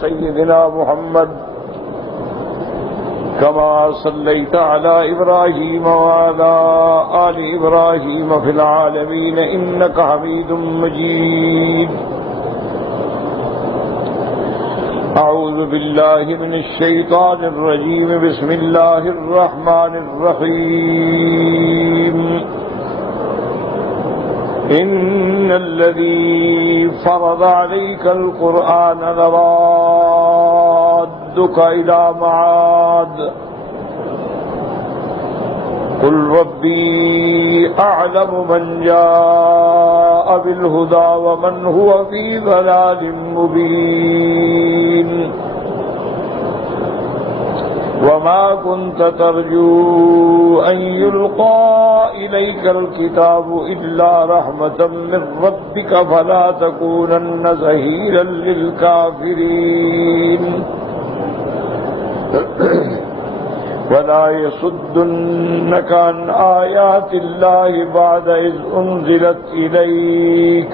سيدنا محمد كما صليت على إبراهيم وعلى آل إبراهيم في العالمين إنك حميد مجيد. أعوذ بالله من الشيطان الرجيم. بسم الله الرحمن الرحيم. إن الذي فرض عليك القرآن لرادك إلى معاد قل ربي أعلم من جاء بالهدى ومن هو في ضلال مبين. وما كنت ترجو أن يلقى إليك الكتاب إلا رحمة من ربك فلا تكونن ظهيرا للكافرين. ولا يصدنك عن آيات الله بعد إذ أنزلت إليك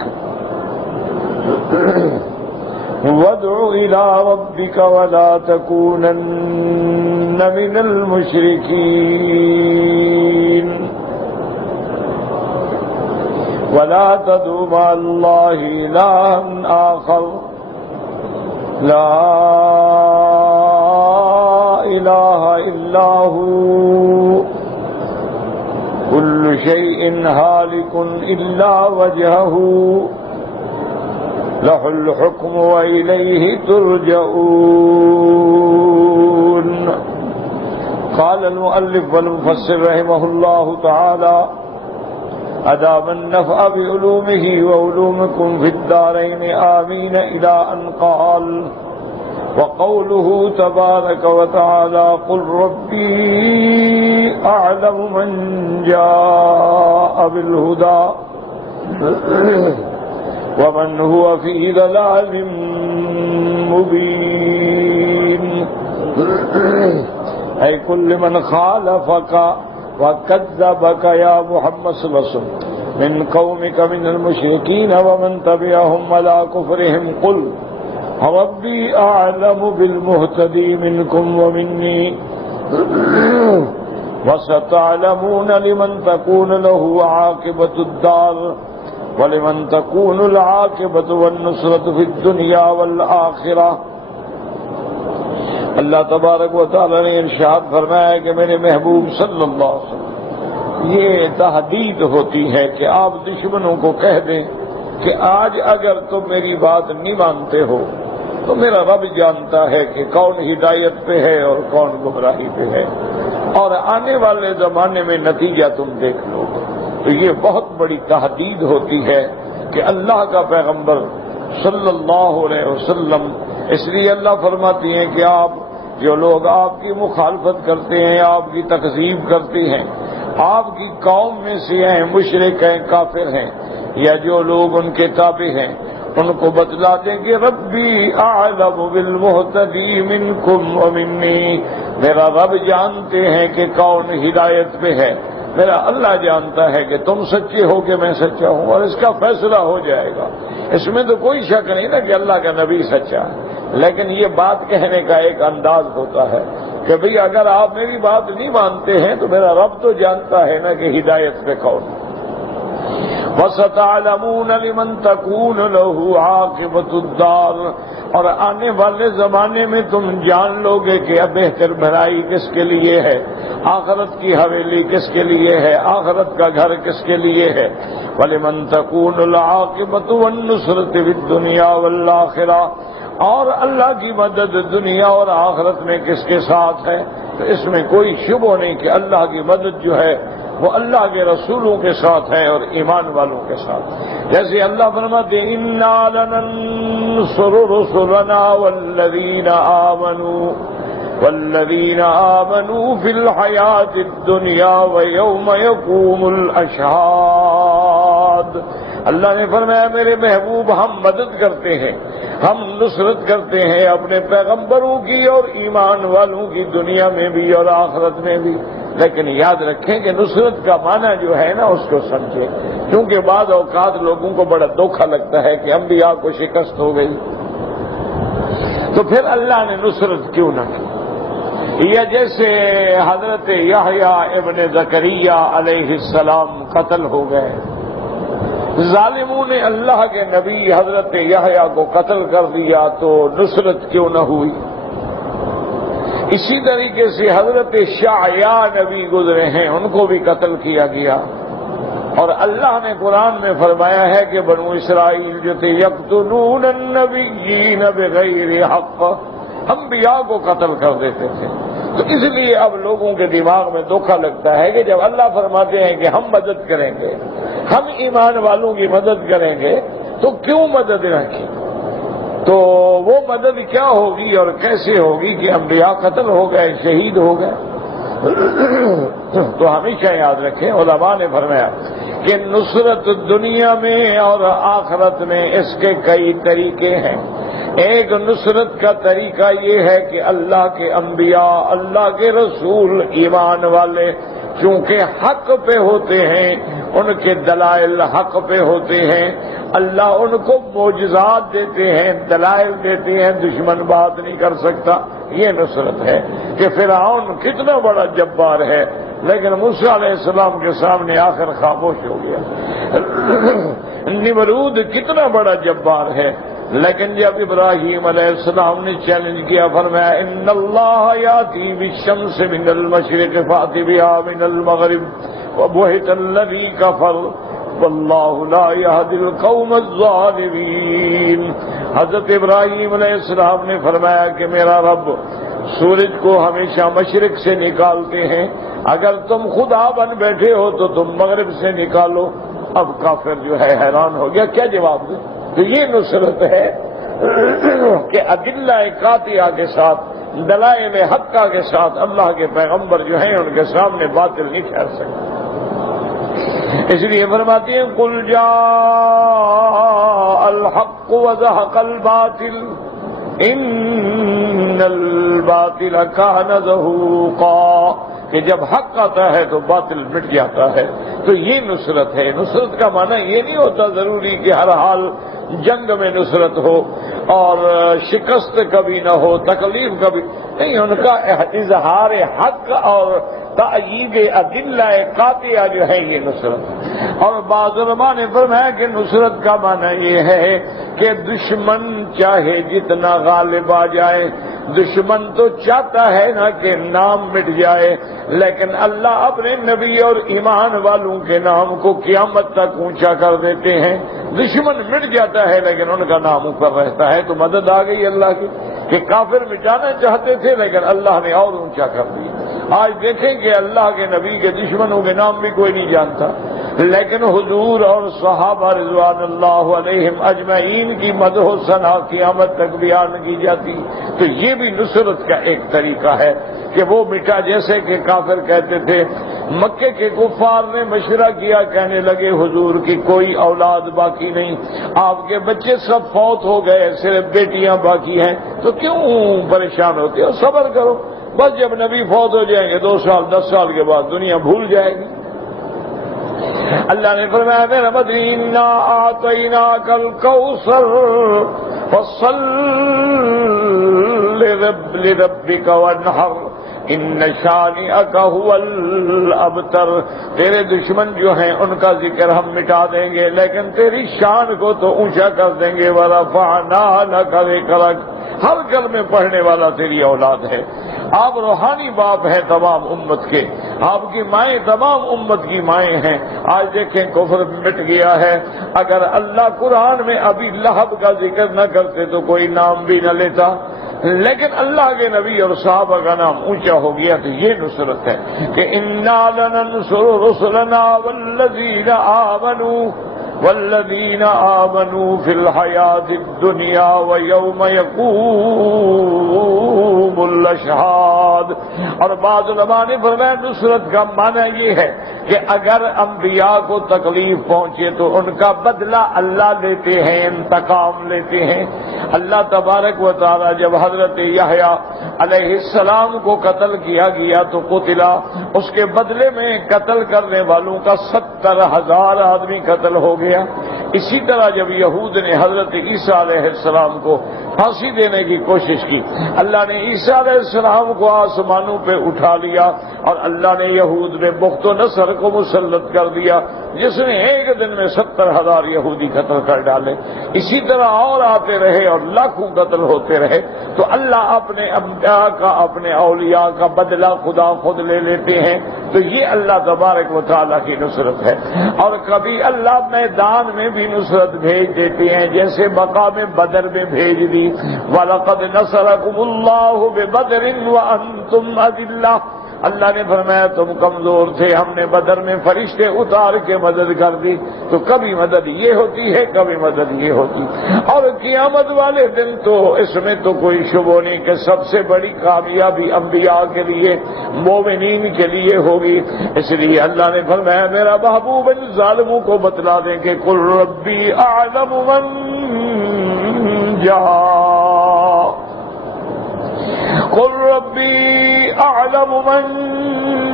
وادع إلى ربك ولا تكونن من المشركين. ولا تدع مع الله إلها آخر لا إله إلا هو كل شيء هالك إلا وجهه له الحكم وإليه ترجعون. قال المؤلف والمفسر رحمه الله تعالى أدام النفع بعلومه وعلومكم في الدارين آمين إلى أن قال وقوله تبارك وتعالى قل ربي أعلم من جاء بالهدى ومن هو في ضلال مبين. أي كل من خالفك وكذبك يا محمد صلى الله عليه وسلم من قومك من المشركين ومن تبعهم على كفرهم قل ربي أعلم بالمهتدي منكم ومني وستعلمون لمن تكون له عاقبة الدار ولمن تكون العاقبة والنصرة في الدنيا والآخرة. اللہ تبارک و تعالی نے ارشاد فرمایا کہ میرے محبوب صلی اللہ علیہ وسلم یہ تحدید ہوتی ہے کہ آپ دشمنوں کو کہہ دیں کہ آج اگر تم میری بات نہیں مانتے ہو تو میرا رب جانتا ہے کہ کون ہدایت پہ ہے اور کون گمراہی پہ ہے، اور آنے والے زمانے میں نتیجہ تم دیکھ لو گے. تو یہ بہت بڑی تحدید ہوتی ہے کہ اللہ کا پیغمبر صلی اللہ علیہ وسلم، اس لیے اللہ فرماتی ہیں کہ آپ جو لوگ آپ کی مخالفت کرتے ہیں، آپ کی تکذیب کرتے ہیں، آپ کی قوم میں سے ہیں، مشرک ہیں، کافر ہیں، یا جو لوگ ان کے تابع ہیں، ان کو بتلا دیں کہ ربی اعلم بالمہتدی منکم ومنی، میرا رب جانتے ہیں کہ کون ہدایت پہ ہے، میرا اللہ جانتا ہے کہ تم سچے ہو کہ میں سچا ہوں، اور اس کا فیصلہ ہو جائے گا. اس میں تو کوئی شک نہیں نا کہ اللہ کا نبی سچا ہے، لیکن یہ بات کہنے کا ایک انداز ہوتا ہے کہ بھئی اگر آپ میری بات نہیں مانتے ہیں تو میرا رب تو جانتا ہے نا کہ ہدایت پہ کون. وَسَتَعْلَمُونَ لِمَنْ تَكُونُ لَهُ عَاقِبَةُ الدَّارِ، اور آنے والے زمانے میں تم جان لو گے کہ بہتر بھلائی کس کے لیے ہے، آخرت کی حویلی کس کے لیے ہے، آخرت کا گھر کس کے لیے ہے. وَلِمَنْ تَكُونُ الْعَاقِبَةُ وَالنُّصْرَةُ فِي الدُّنْيَا وَالْآخِرَةِ، اور اللہ کی مدد دنیا اور آخرت میں کس کے ساتھ ہے. تو اس میں کوئی شبہ نہیں کہ اللہ کی مدد جو ہے وہ اللہ کے رسولوں کے ساتھ ہے اور ایمان والوں کے ساتھ. جیسے اللہ فرماتے ہیں اِنَّا لَنَنصُرُ رُسُلَنَا وَالَّذِينَ آمَنُوا فِي الْحَيَاةِ الدُّنْيَا وَيَوْمَ يَقُومُ الْأَشْهَادُ. اللہ نے فرمایا میرے محبوب ہم مدد کرتے ہیں، ہم نصرت کرتے ہیں اپنے پیغمبروں کی اور ایمان والوں کی، دنیا میں بھی اور آخرت میں بھی. لیکن یاد رکھیں کہ نصرت کا معنی جو ہے نا اس کو سمجھیں، کیونکہ بعض اوقات لوگوں کو بڑا دھوکا لگتا ہے کہ انبیاء کو شکست ہو گئی. تو پھر اللہ نے نصرت کیوں نہ کی؟ یا جیسے حضرت یحییٰ ابن زکریا علیہ السلام قتل ہو گئے، ظالموں نے اللہ کے نبی حضرت یحییٰ کو قتل کر دیا تو نصرت کیوں نہ ہوئی؟ اسی طریقے سے حضرت شعیاء نبی گزرے ہیں، ان کو بھی قتل کیا گیا، اور اللہ نے قرآن میں فرمایا ہے کہ بنو اسرائیل جو تھے یقتلون النبیین بغیر حق، انبیاء کو قتل کر دیتے تھے۔ تو اس لیے اب لوگوں کے دماغ میں دھوکہ لگتا ہے کہ جب اللہ فرماتے ہیں کہ ہم مدد کریں گے، ہم ایمان والوں کی مدد کریں گے، تو کیوں مدد نہ کی؟ تو وہ مدد کیا ہوگی اور کیسے ہوگی کہ انبیاء قتل ہو گئے، شہید ہو گئے؟ تو ہمیشہ یاد رکھیں، علماء نے فرمایا کہ نصرت دنیا میں اور آخرت میں اس کے کئی طریقے ہیں۔ ایک نصرت کا طریقہ یہ ہے کہ اللہ کے انبیاء، اللہ کے رسول، ایمان والے چونکہ حق پہ ہوتے ہیں، ان کے دلائل حق پہ ہوتے ہیں، اللہ ان کو معجزات دیتے ہیں، دلائل دیتے ہیں، دشمن بات نہیں کر سکتا۔ یہ نصرت ہے کہ فرعون کتنا بڑا جبار ہے لیکن موسیٰ علیہ السلام کے سامنے آخر خاموش ہو گیا۔ نمرود کتنا بڑا جبار ہے لیکن جب ابراہیم علیہ السلام نے چیلنج کیا، فرمایا ان اللہ یاتی بالشمس من المشرق فأت بها من المغرب وبہت الذی کفر واللہ لا یہدی القوم الظالمین۔ حضرت ابراہیم علیہ السلام نے فرمایا کہ میرا رب سورج کو ہمیشہ مشرق سے نکالتے ہیں، اگر تم خدا بن بیٹھے ہو تو تم مغرب سے نکالو۔ اب کافر جو ہے حیران ہو گیا، کیا جواب دے؟ تو یہ نصرت ہے کہ ادلہ قاطعہ کے ساتھ، دلائل حقہ کے ساتھ اللہ کے پیغمبر جو ہیں ان کے سامنے باطل نہیں ٹھہر سکتے۔ اس لیے فرماتے ہیں قل جاء الحق وزهق الباطل ان الباطل كان زهوقا، کہ جب حق آتا ہے تو باطل مٹ جاتا ہے۔ تو یہ نصرت ہے۔ نصرت کا معنی یہ نہیں ہوتا ضروری کہ ہر حال جنگ میں نصرت ہو اور شکست کبھی نہ ہو، تکلیف کبھی نہیں، ان کا اظہار حق اور تأیید ادلہ قاطعہ جو ہے یہ نصرت۔ اور بعض علماء نے فرمایا کہ نصرت کا معنی یہ ہے کہ دشمن چاہے جتنا غالب آ جائے، دشمن تو چاہتا ہے نا کہ نام مٹ جائے، لیکن اللہ اپنے نبی اور ایمان والوں کے نام کو قیامت تک اونچا کر دیتے ہیں۔ دشمن مٹ جاتا ہے لیکن ان کا نام اوپر رہتا ہے۔ تو مدد آ گئی اللہ کی کہ کافر مٹانا چاہتے تھے لیکن اللہ نے اور اونچا کر دیا۔ آج دیکھیں کہ اللہ کے نبی کے دشمنوں کے نام بھی کوئی نہیں جانتا، لیکن حضور اور صحابہ رضوان اللہ علیہم اجمعین کی مدح و ثنا قیامت تک بیان کی جاتی۔ تو یہ بھی نصرت کا ایک طریقہ ہے کہ وہ مٹا، جیسے کہ کافر کہتے تھے، مکے کے کفار نے مشورہ کیا، کہنے لگے حضور کی کوئی اولاد باقی نہیں، آپ کے بچے سب فوت ہو گئے، صرف بیٹیاں باقی ہیں، تو کیوں پریشان ہوتے ہو؟ صبر کرو، بس جب نبی فوت ہو جائیں گے 2 سال 10 سال کے بعد دنیا بھول جائے گی۔ اللہ نے فرمایا میرا مدنی انا اعطیناک الکوثر فصل لربک وانحر ان شانئک هو الابتر۔ تیرے دشمن جو ہیں ان کا ذکر ہم مٹا دیں گے لیکن تیری شان کو تو اونچا کر دیں گے۔ ورفعنا لک ذکرک، ہر گھر میں پڑھنے والا تیری اولاد ہے۔ آپ روحانی باپ ہیں تمام امت کے، آپ کی مائیں تمام امت کی مائیں ہیں۔ آج دیکھیں کفر مٹ گیا ہے۔ اگر اللہ قرآن میں ابھی لہب کا ذکر نہ کرتے تو کوئی نام بھی نہ لیتا، لیکن اللہ کے نبی اور صحابہ کا نام اونچا ہو گیا۔ تو یہ نصرت ہے کہ انا لننصر رسلنا والذین آمنوا فی الحیاۃ الدنیا ویوم یقوم الاشہاد۔ اور بعض علماء نے فرمایا نصرت کا معنی یہ ہے کہ اگر انبیاء کو تکلیف پہنچے تو ان کا بدلہ اللہ لیتے ہیں، انتقام لیتے ہیں۔ اللہ تبارک و تعالی جب حضرت یحییٰ علیہ السلام کو قتل کیا گیا تو قتلا، اس کے بدلے میں قتل کرنے والوں کا 70,000 آدمی قتل ہو گیا۔ اسی طرح جب یہود نے حضرت عیسیٰ علیہ السلام کو پھانسی دینے کی کوشش کی۔ اللہ نے عیسیٰ علیہ السلام کو آسمانوں پہ اٹھا لیا اور اللہ نے یہود میں بخت و نصر کو مسلط کر دیا، جس نے ایک دن میں 70,000 یہودی قتل کر ڈالے۔ اسی طرح اور آتے رہے اور لاکھوں قتل ہوتے رہے۔ تو اللہ اپنے انبیاء کا، اپنے اولیاء کا بدلہ خدا خود لے لیتے ہیں۔ تو یہ اللہ تبارک و تعالیٰ کی نصرت ہے۔ اور کبھی اللہ میدان میں بھی نصرت بھیج دیتے ہیں، جیسے مقام بدر میں بھیج دی، وَلَقَدْ نَصَرَكُمُ اللَّهُ بِبَدْرٍ وَأَنْتُمْ أَذِلَّةٌ۔ اللہ نے فرمایا تم کمزور تھے، ہم نے بدر میں فرشتے اتار کے مدد کر دی۔ تو کبھی مدد یہ ہوتی ہے، کبھی مدد یہ ہوتی ہے۔ اور قیامت والے دن تو اس میں تو کوئی شبہ نہیں کہ سب سے بڑی کامیابی انبیاء کے لیے، مومنین کے لیے ہوگی۔ اس لیے اللہ نے فرمایا میرا محبوب ان ظالموں کو بتلا دیں کہ قل ربی اعلم من جاء، قل ربی اعلم من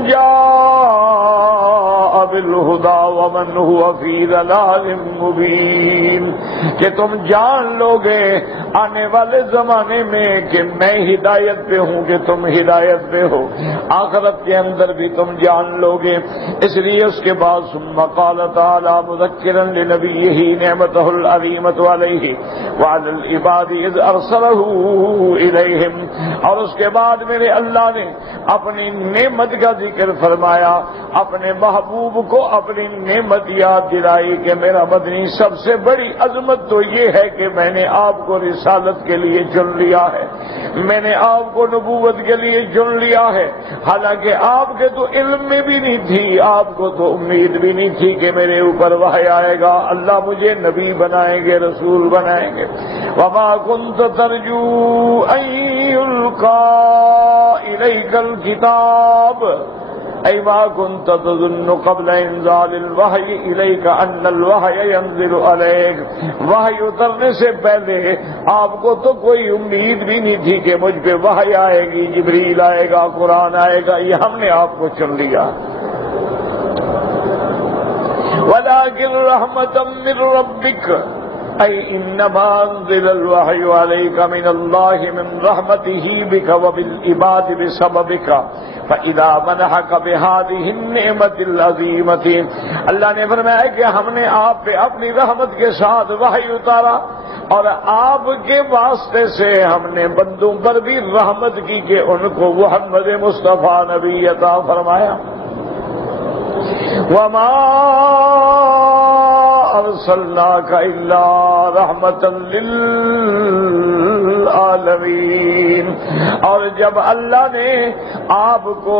جاء بالہدی ومن هو فی ضلال مبین، کہ تم جان لو گے آنے والے زمانے میں کہ میں ہدایت پہ ہوں کہ تم ہدایت پہ ہو، آخرت کے اندر بھی تم جان لو گے۔ اس لیے اس کے بعد ثم قال تعالی مذکرا لنبیہ نعمتہ العظیمۃ علیہ وعلی العباد اذ ارسلہ الیہم، اور اس کے بعد میرے اللہ نے اپنی نعمت کا ذکر فرمایا، اپنے محبوب کو اپنی نعمت یاد دلائی کہ میرا مدنی سب سے بڑی عظمت تو یہ ہے کہ میں نے آپ کو رسالت کے لیے چن لیا ہے، میں نے آپ کو نبوت کے لیے چن لیا ہے، حالانکہ آپ کے تو علم میں بھی نہیں تھی، آپ کو تو امید بھی نہیں تھی کہ میرے اوپر وحی آئے گا، اللہ مجھے نبی بنائیں گے، رسول بنائیں گے۔ وما كنت ترجو ان يلقى اليك الكتاب أي ما كنت تظن قبل انزال الوحی الیک ان الوحی ينزل عليك، وحی اترنے سے پہلے آپ کو تو کوئی امید بھی نہیں تھی کہ مجھ پہ وحی آئے گی، جبریل آئے گا، قرآن آئے گا، یہ ہم نے آپ کو چن لیا۔ ولكن رحمة من ربك أي إنما أنزل الوحي عليك من الله من رحمته بك وبالعباد بسببك فإذا منحك بهذه النعمة العظيمة، اللہ نے فرمایا کہ ہم نے آپ پہ اپنی رحمت کے ساتھ وحی اتارا اور آپ کے واسطے سے ہم نے بندوں پر بھی رحمت کی کہ ان کو محمد مصطفیٰ نبی عطا فرمایا۔ وما ارسلناک الا رحمتا للعالمین، اور جب اللہ نے آپ کو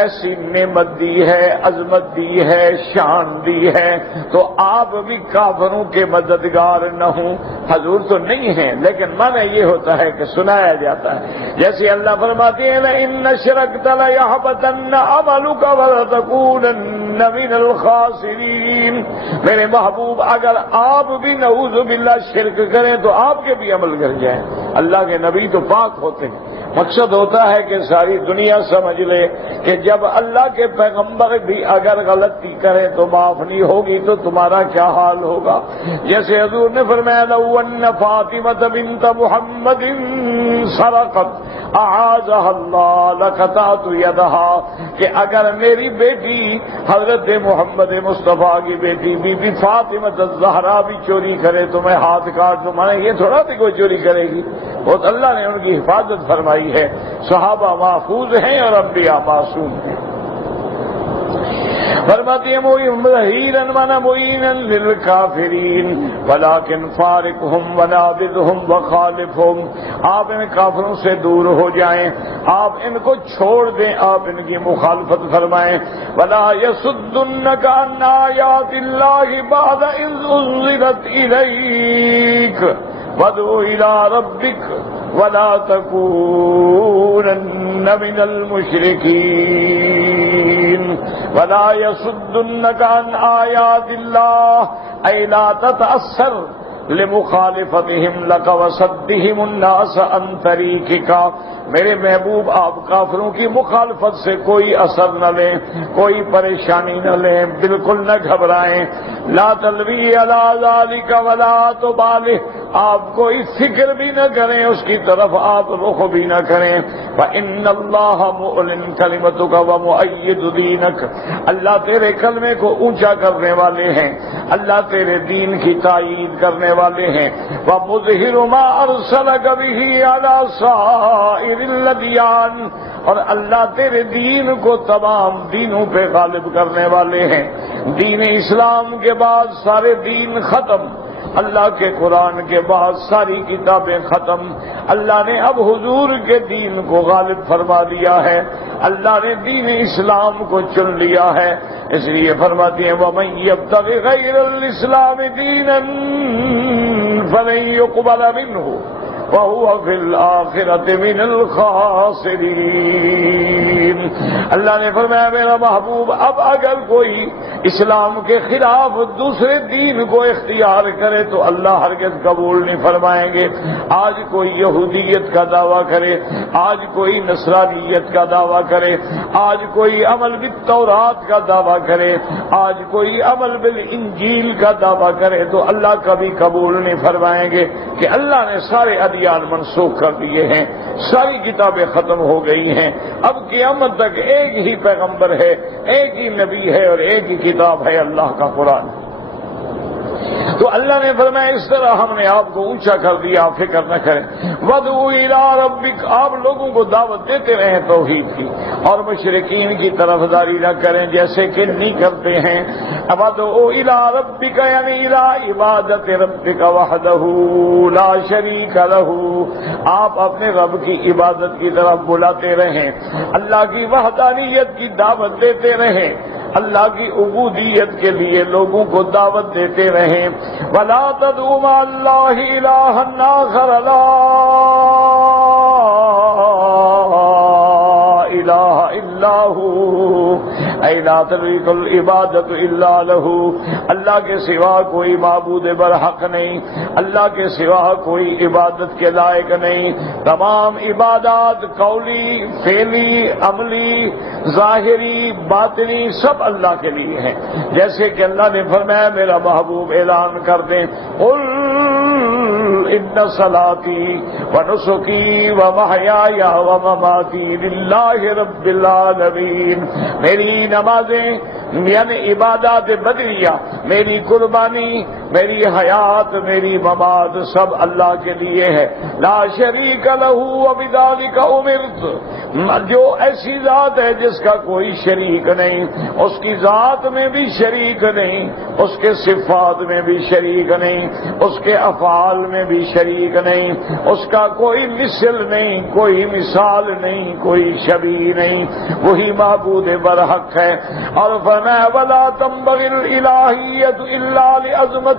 ایسی نعمت دی ہے، عظمت دی ہے، شان دی ہے، تو آپ بھی کافروں کے مددگار نہ ہوں۔ حضور تو نہیں ہیں، لیکن معنی یہ ہوتا ہے کہ سنایا جاتا ہے، جیسے اللہ فرماتے ہیں لئن اشرکت لیحبطن عملک ولتکونن من الخاسرین، میرے محبوب اگر آپ بھی نعوذ باللہ شرک کریں تو آپ کے بھی عمل گر جائیں۔ اللہ کے نبی تو پاک ہوتے ہیں، مقصد ہوتا ہے کہ ساری دنیا سمجھ لے کہ جب اللہ کے پیغمبر بھی اگر غلطی کریں تو معاف نہیں ہوگی تو تمہارا کیا حال ہوگا۔ جیسے حضور نے فرمایا لو ان فاطمہ بنت محمد سرقت اعاذها اللہ لقطعت یدها، کہ اگر میری بیٹی حضرت محمد مصطفیٰ کی بیٹی بی بی فاطمہ الزہرا بھی چوری کرے تو میں ہاتھ کاٹ دوں، مانے یہ تھوڑا بھی کوئی چوری کرے گی، بہت اللہ نے ان کی حفاظت فرمائی ہے۔ صحابہ محفوظ ہیں اور انبیاء معصوم ہیں۔ فرماتی ہے مظہیراً ونمعینا للکافرین ولکن فارقہم ونابذہم وخالفہم، آپ ان کافروں سے دور ہو جائیں، آپ ان کو چھوڑ دیں، آپ ان کی مخالفت فرمائیں۔ ولا یصدنک عن آیات اللہ بعد اذ انزلت الیک وادع الی ربک ولا تکونن من المشرکین۔ ولا يصدنك عن آیات اللہ، اے لا تتأثر لمخالفتهم لك وصدهم الناس عن طریقك، میرے محبوب آپ کافروں کی مخالفت سے کوئی اثر نہ لیں، کوئی پریشانی نہ لیں، بالکل نہ گھبرائیں. لا تلوی علی ذلک ولا تبالہ، آپ کوئی فکر بھی نہ کریں، اس کی طرف آپ رخ بھی نہ کریں. فإن اللہ مؤلن کلمتک ومؤید دینک، اللہ تیرے کلمے کو اونچا کرنے والے ہیں، اللہ تیرے دین کی تائید کرنے والے ہیں. ومظہر ما ارسلک بہ علی سائر الادیان، اور اللہ تیرے دین کو تمام دینوں پہ غالب کرنے والے ہیں. دین اسلام کے بعد سارے دین ختم، اللہ کے قرآن کے بعد ساری کتابیں ختم. اللہ نے اب حضور کے دین کو غالب فرما دیا ہے، اللہ نے دین اسلام کو چن لیا ہے. اس لیے فرماتے ہیں وَمَن يَبْتَغِ غَيْرَ الْإِسْلَامِ دِينًا فَلَن يُقْبَلَ مِنْهُ وَهُوَ فِي الْآخِرَةِ مِنَ الْخَاسِرِينَ. اللہ نے فرمایا میرا محبوب اب اگر کوئی اسلام کے خلاف دوسرے دین کو اختیار کرے تو اللہ ہرگز قبول نہیں فرمائیں گے. آج کوئی یہودیت کا دعویٰ کرے، آج کوئی نصرانیت کا دعویٰ کرے، آج کوئی عمل بالتورات کا دعویٰ کرے، آج کوئی عمل بالانجیل کا دعویٰ کرے تو اللہ کبھی قبول نہیں فرمائیں گے کہ اللہ نے سارے ادیان منسوخ کر دیے ہیں، ساری کتابیں ختم ہو گئی ہیں، اب قیامت تک ایک ہی پیغمبر ہے، ایک ہی نبی ہے اور ایک ہی کتاب ہے اللہ کا قرآن. تو اللہ نے فرمایا اس طرح ہم نے آپ کو اونچا کر دیا، آپ فکر نہ کریں. وَادْعُ إِلَىٰ رَبِّكَ، آپ لوگوں کو دعوت دیتے رہیں توحید کی، اور مشرکین کی طرفداری نہ کریں جیسے کہ نہیں کرتے ہیں. وَادْعُ إِلَىٰ رَبِّكَ یعنی إِلَىٰ عِبَادَةِ رَبِّكَ وَحْدَهُ لَا شَرِيكَ لَهُ، آپ اپنے رب کی عبادت کی طرف بلاتے رہیں، اللہ کی وحدانیت کی دعوت دیتے رہیں، اللہ کی عبودیت کے لیے لوگوں کو دعوت دیتے رہیں. وَلَا تَدْعُ مَعَ اللَّهِ إِلَٰهًا آخَرَ لَا إِلَٰهَ إِلَّا هُوَ أَيْ لَا تَلِيقُ الْعِبَادَةُ إِلَّا لَهُ، اللہ کے سوا کوئی معبود برحق نہیں، اللہ کے سوا کوئی عبادت کے لائق نہیں. تمام عبادات قولی، فعلی، عملی، ظاہری، باطنی سب اللہ کے لیے ہیں. جیسے کہ اللہ نے فرمایا میرا محبوب اعلان کر دیں قل ان صلاتي ونسكي ومحياي ومماتي لله رب العالمين، میری نمازیں یعنی عبادات بدریہ، میری قربانی، میری حیات، میری ممات سب اللہ کے لیے ہے. لا شریک لہ وبذلک امرت، جو ایسی ذات ہے جس کا کوئی شریک نہیں، اس کی ذات میں بھی شریک نہیں، اس کے صفات میں بھی شریک نہیں، اس کے افعال میں بھی شریک نہیں، اس کا کوئی مثل نہیں، کوئی مثال نہیں، کوئی شبیہ نہیں، وہی معبود برحق ہے. اور فرمایا ولا تنبغي الالہیت الا لعظمتہ،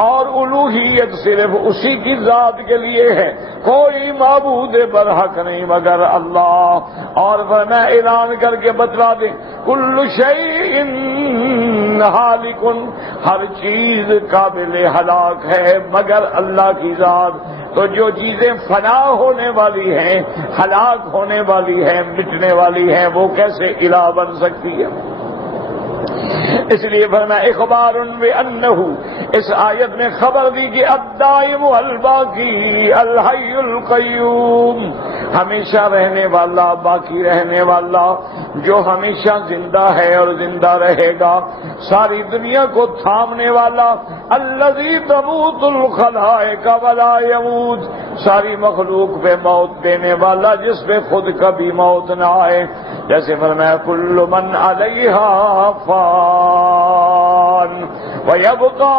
اور الوہیت صرف اسی کی ذات کے لیے ہے، کوئی معبود برحق نہیں مگر اللہ. اور فرمایا اعلان کر کے بتلا دیں کل شیء ہالک، ہر چیز قابل ہلاک ہے مگر اللہ کی ذات. تو جو چیزیں فنا ہونے والی ہیں، ہلاک ہونے والی ہیں، مٹنے والی ہیں، وہ کیسے الہ بن سکتی ہے؟ اس لیے فرمایا اخبار بانہ، اس آیت میں خبر دی کہ الدائم الباقی الحی القیوم، ہمیشہ رہنے والا، باقی رہنے والا، جو ہمیشہ زندہ ہے اور زندہ رہے گا، ساری دنیا کو تھامنے والا. الذی تموت الخلائق ولا یموت، ساری مخلوق پہ موت دینے والا جس پہ خود کبھی موت نہ آئے. جیسے فرمایا کل من علیہا فان ویبقى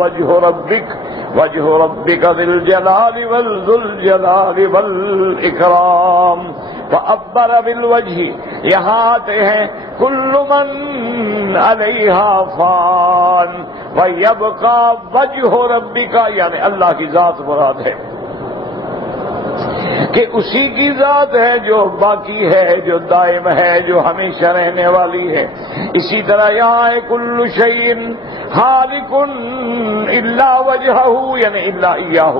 وجہ ربک ذی الجلال وذو الجلال والاکرام. فعبر بالوجہ، یہاں آتے ہیں کل من علیہا فان ویبقى وجہ ربک، یعنی اللہ کی ذات مراد ہے کہ اسی کی ذات ہے جو باقی ہے، جو دائم ہے، جو ہمیشہ رہنے والی ہے. اسی طرح یہاں ہے کل شیء، حالق الا وجهه یعنی الا ایاہ.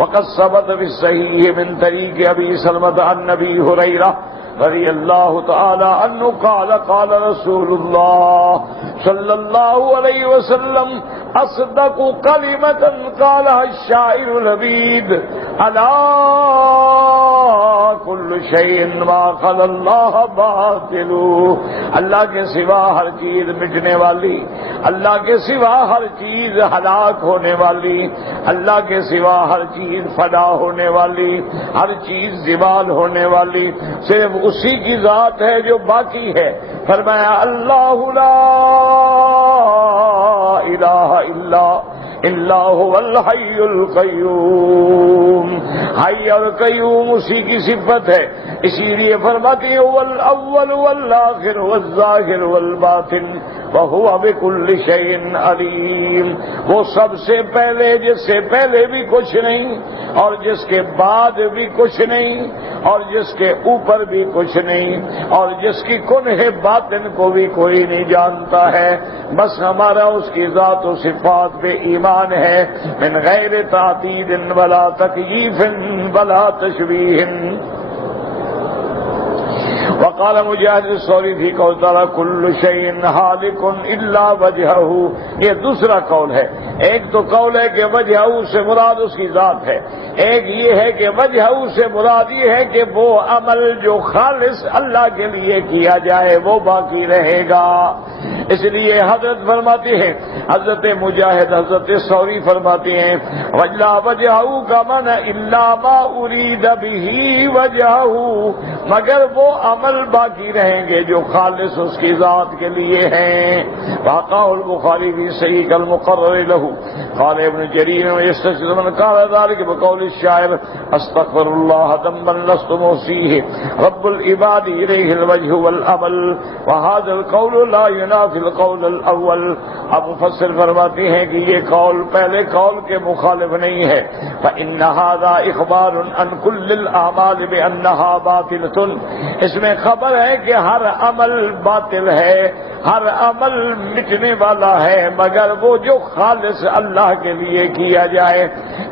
وقد ثبت في الصحيح من طریق ابی سلمة عن ابی ہریرہ رضی اللہ تعالی عنہ قال قال رسول اللہ صلی اللہ علیہ وسلم اصدق کلمۃ قالها الشاعر العبید الا کل شیء ما خلا اللہ باطل. اللہ کے سوا ہر چیز مٹنے والی، اللہ کے سوا ہر چیز ہلاک ہونے والی، اللہ کے سوا ہر چیز فنا ہونے والی، ہر چیز زوال ہونے والی صرف اسی کی ذات ہے جو باقی ہے. فرمایا اللہ لا الہ الا هو الحی القیوم. حی اور قیوم اسی کی صفت ہے، اسی لیے فرماتے ہیں هو الاول والآخر والظاہر والباطن وهو بكل شيء علیم. وہ سب سے پہلے، جس سے پہلے بھی کچھ نہیں اور جس کے بعد بھی کچھ نہیں اور جس کے اوپر بھی کچھ نہیں اور جس کی کنہ باطن کو بھی کوئی نہیں جانتا ہے. بس ہمارا اس کی ذات و صفات پہ ایمان ہے، من غیر تعطیل ولا تکییف ولا تشبیہ. وقال مجاہد الثوری فی قول تعالی کل شیء ہالک الا وجہہ. یہ دوسرا قول ہے. ایک تو قول ہے کہ وجہہ سے مراد اس کی ذات ہے، ایک یہ ہے کہ وجہہ سے مراد یہ ہے کہ وہ عمل جو خالص اللہ کے لیے کیا جائے وہ باقی رہے گا. اس لیے حضرت فرماتے ہیں، حضرت مجاہد حضرت ثوری فرماتے ہیں وجلا وجہہ کا معنی الا ما ارید بہ وجہہ، مگر وہ عمل باقی رہیں گے جو خالص اس کی ذات کے لیے ہیں. واقع البخاری بھی صحیح المقرر له قال ابن جریر يستشهد من قال ذلك بقول الشاعر استغفر الله ذنبا لست موصيه رب العباد اليه الوجه والعمل وهذا القول لا ينافي القول الاول. اب مفسر فرماتے ہیں کہ یہ قول پہلے قول کے مخالف نہیں ہے. فإن هذا إخبار عن كل الأعمال بأنها باطلة. اس میں خبر ہے کہ ہر عمل باطل ہے، ہر عمل مٹنے والا ہے مگر وہ جو خالص اللہ کے لیے کیا جائے.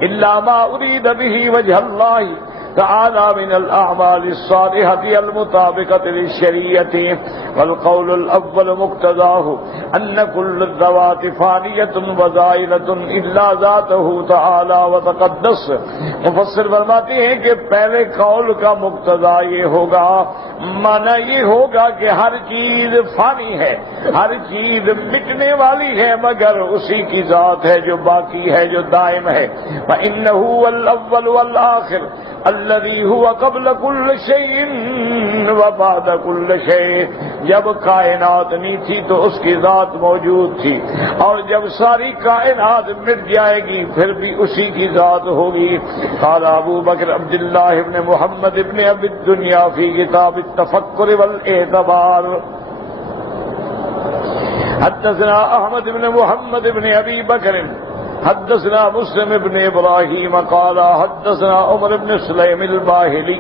الا ما اريد به وجه الله تعالى من الأعمال الصالحة المطابقة للشريعة. والقول الأول مقتضاه أن كل الذوات فانية وزائلة إلا ذاته تعالى وتقدس. مفسر فرماتے ہیں کہ پہلے قول کا مقتضا یہ ہوگا، معنی یہ ہوگا کہ ہر چیز فانی ہے، ہر چیز مٹنے والی ہے مگر اسی کی ذات ہے جو باقی ہے، جو دائم ہے. فإنه الأول والآخر الذي هو قبل كل شيء وبعد كل شيء. جب کائنات نہیں تھی تو اس کی ذات موجود تھی، اور جب ساری کائنات مٹ جائے گی پھر بھی اسی کی ذات ہوگی. قال ابو بکر عبداللہ ابن محمد ابن ابی الدنیا فی کتاب التفکر والاعتبار حدثنا احمد بن محمد بن ابی بکر حدثنا مسلم بن ابراہیم قال حدثنا عمر بن سلیم الباہلی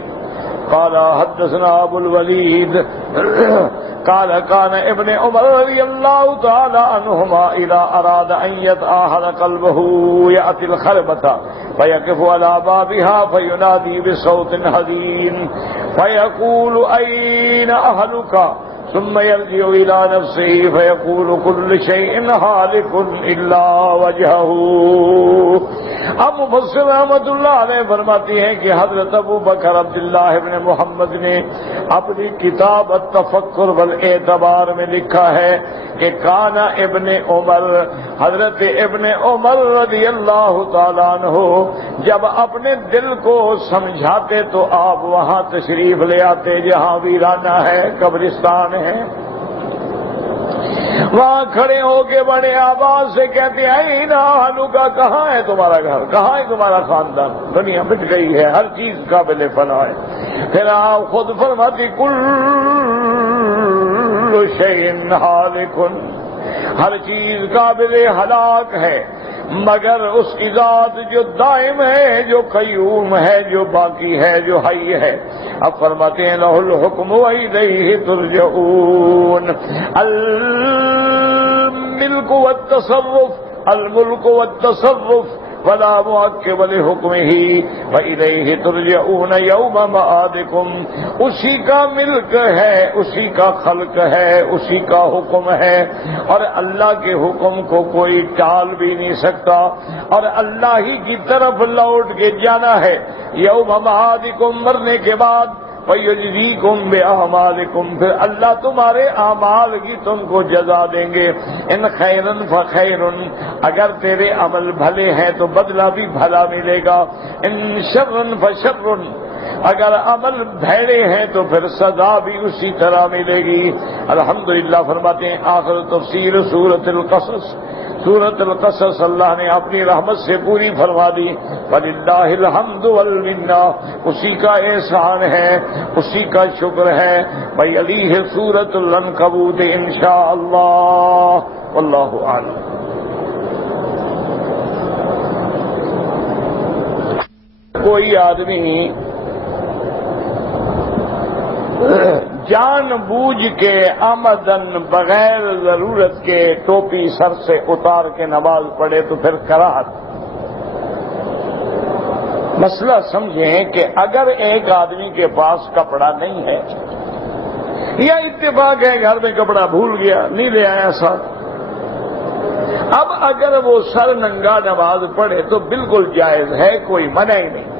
قال حدثنا ابو الولید قال كان ابن عمر رضی اللہ تعالی عنہما اذا اراد ان يتآهل قلبه يأتي الخربة فيقف على بابها فينادي بصوت حزين فيقول اين اهلك ثم يرجع الى نفسه فيقول كل شيء هالك الا وجهه. اب مفسر رحمۃ اللہ علیہ فرماتے ہیں کہ حضرت ابو بکر عبداللہ ابن محمد نے اپنی کتاب التفکر والاعتبار میں لکھا ہے کہ کانا ابن عمر، حضرت ابن عمر رضی اللہ تعالیٰ عنہ جب اپنے دل کو سمجھاتے تو آپ وہاں تشریف لے آتے جہاں ویرانہ ہے، قبرستان ہے، وہاں کھڑے ہو کے بڑے آواز سے کہتے ہیں نا ہلوکا، کہاں ہے تمہارا گھر، کہاں ہے تمہارا خاندان، دنیا مٹ گئی ہے، ہر چیز قابل فنا ہے. پھر آپ خود فرماتی کل شیء ہالک، ہر چیز قابل ہلاک ہے مگر اس کی ذات جو دائم ہے، جو قیوم ہے، جو باقی ہے، جو حی ہے. اب فرماتے ہیں لہ الحکم والیہ ترجعون. الملک والتصرف الملک والتصرف ولا معقب لحکمہ وإلیہ ترجعون یوم معادکم، اسی کا ملک ہے، اسی کا خلق ہے، اسی کا حکم ہے، اور اللہ کے حکم کو کوئی ٹال بھی نہیں سکتا، اور اللہ ہی کی طرف لوٹ کے جانا ہے۔ یوم معادکم، مرنے کے بعد، وَيُجْزِيكُمْ بِأَعْمَالِكُمْ، پھر اللہ تمہارے اعمال کی تم کو جزا دیں گے۔ ان خیرن فخیرن، اگر تیرے عمل بھلے ہیں تو بدلہ بھی بھلا ملے گا، ان شرن فشرن، اگر عمل بھیڑے ہیں تو پھر سزا بھی اسی طرح ملے گی۔ الحمدللہ فرماتے ہیں آخر تفسیر سورۃ القصص، سورۃ القصص اللہ نے اپنی رحمت سے پوری فرما دی۔ وَلِلَّهِ الْحَمْدُ وَالْمِنَّةُ، اسی کا احسان ہے، اسی کا شکر ہے۔ وَيَلِيهِ سورۃ العنکبوت انشاءاللہ، واللہ اعلم۔ کوئی آدمی جان بوجھ کے عمدن بغیر ضرورت کے ٹوپی سر سے اتار کے نماز پڑھے تو پھر کراہت۔ مسئلہ سمجھیں کہ اگر ایک آدمی کے پاس کپڑا نہیں ہے، یا اتفاق ہے گھر میں کپڑا بھول گیا، نہیں لے آیا ساتھ، اب اگر وہ سر ننگا نماز پڑھے تو بالکل جائز ہے، کوئی منع ہی نہیں۔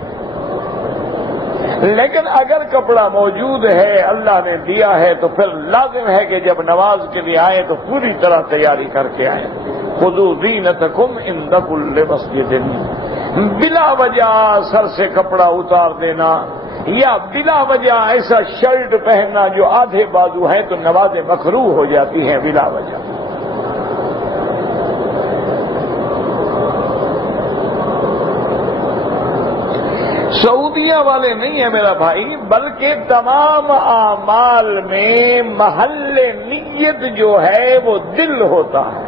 لیکن اگر کپڑا موجود ہے، اللہ نے دیا ہے، تو پھر لازم ہے کہ جب نماز کے لیے آئیں تو پوری طرح تیاری کر کے آئیں۔ خذوا زینتکم عند کل مسجد، بلا وجہ سر سے کپڑا اتار دینا یا بلا وجہ ایسا شرٹ پہننا جو آدھے بازو ہیں تو نمازیں مکروہ ہو جاتی ہیں بلا وجہ۔ سعودیہ والے نہیں ہیں میرا بھائی، بلکہ تمام اعمال میں محل نیت جو ہے وہ دل ہوتا ہے۔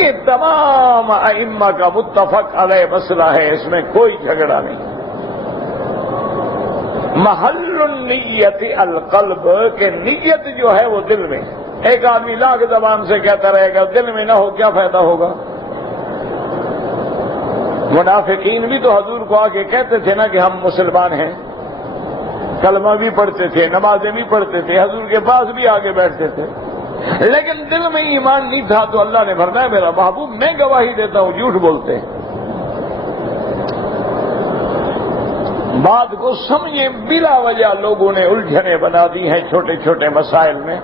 یہ تمام ائمہ کا متفق علیہ مسئلہ ہے، اس میں کوئی جھگڑا نہیں۔ محل النیت القلب، کہ نیت جو ہے وہ دل میں۔ ایک آدمی لاکھ زبان سے کہتا رہے گا، دل میں نہ ہو کیا فائدہ ہوگا؟ منافقین بھی تو حضور کو آ کے کہتے تھے نا کہ ہم مسلمان ہیں، کلمہ بھی پڑھتے تھے، نمازیں بھی پڑھتے تھے، حضور کے پاس بھی آگے بیٹھتے تھے، لیکن دل میں ایمان نہیں تھا۔ تو اللہ نے فرمایا میرا محبوب میں گواہی دیتا ہوں جھوٹ بولتے ہیں۔ بات کو سمجھیں، بلا وجہ لوگوں نے الجھنیں بنا دی ہیں چھوٹے چھوٹے مسائل میں۔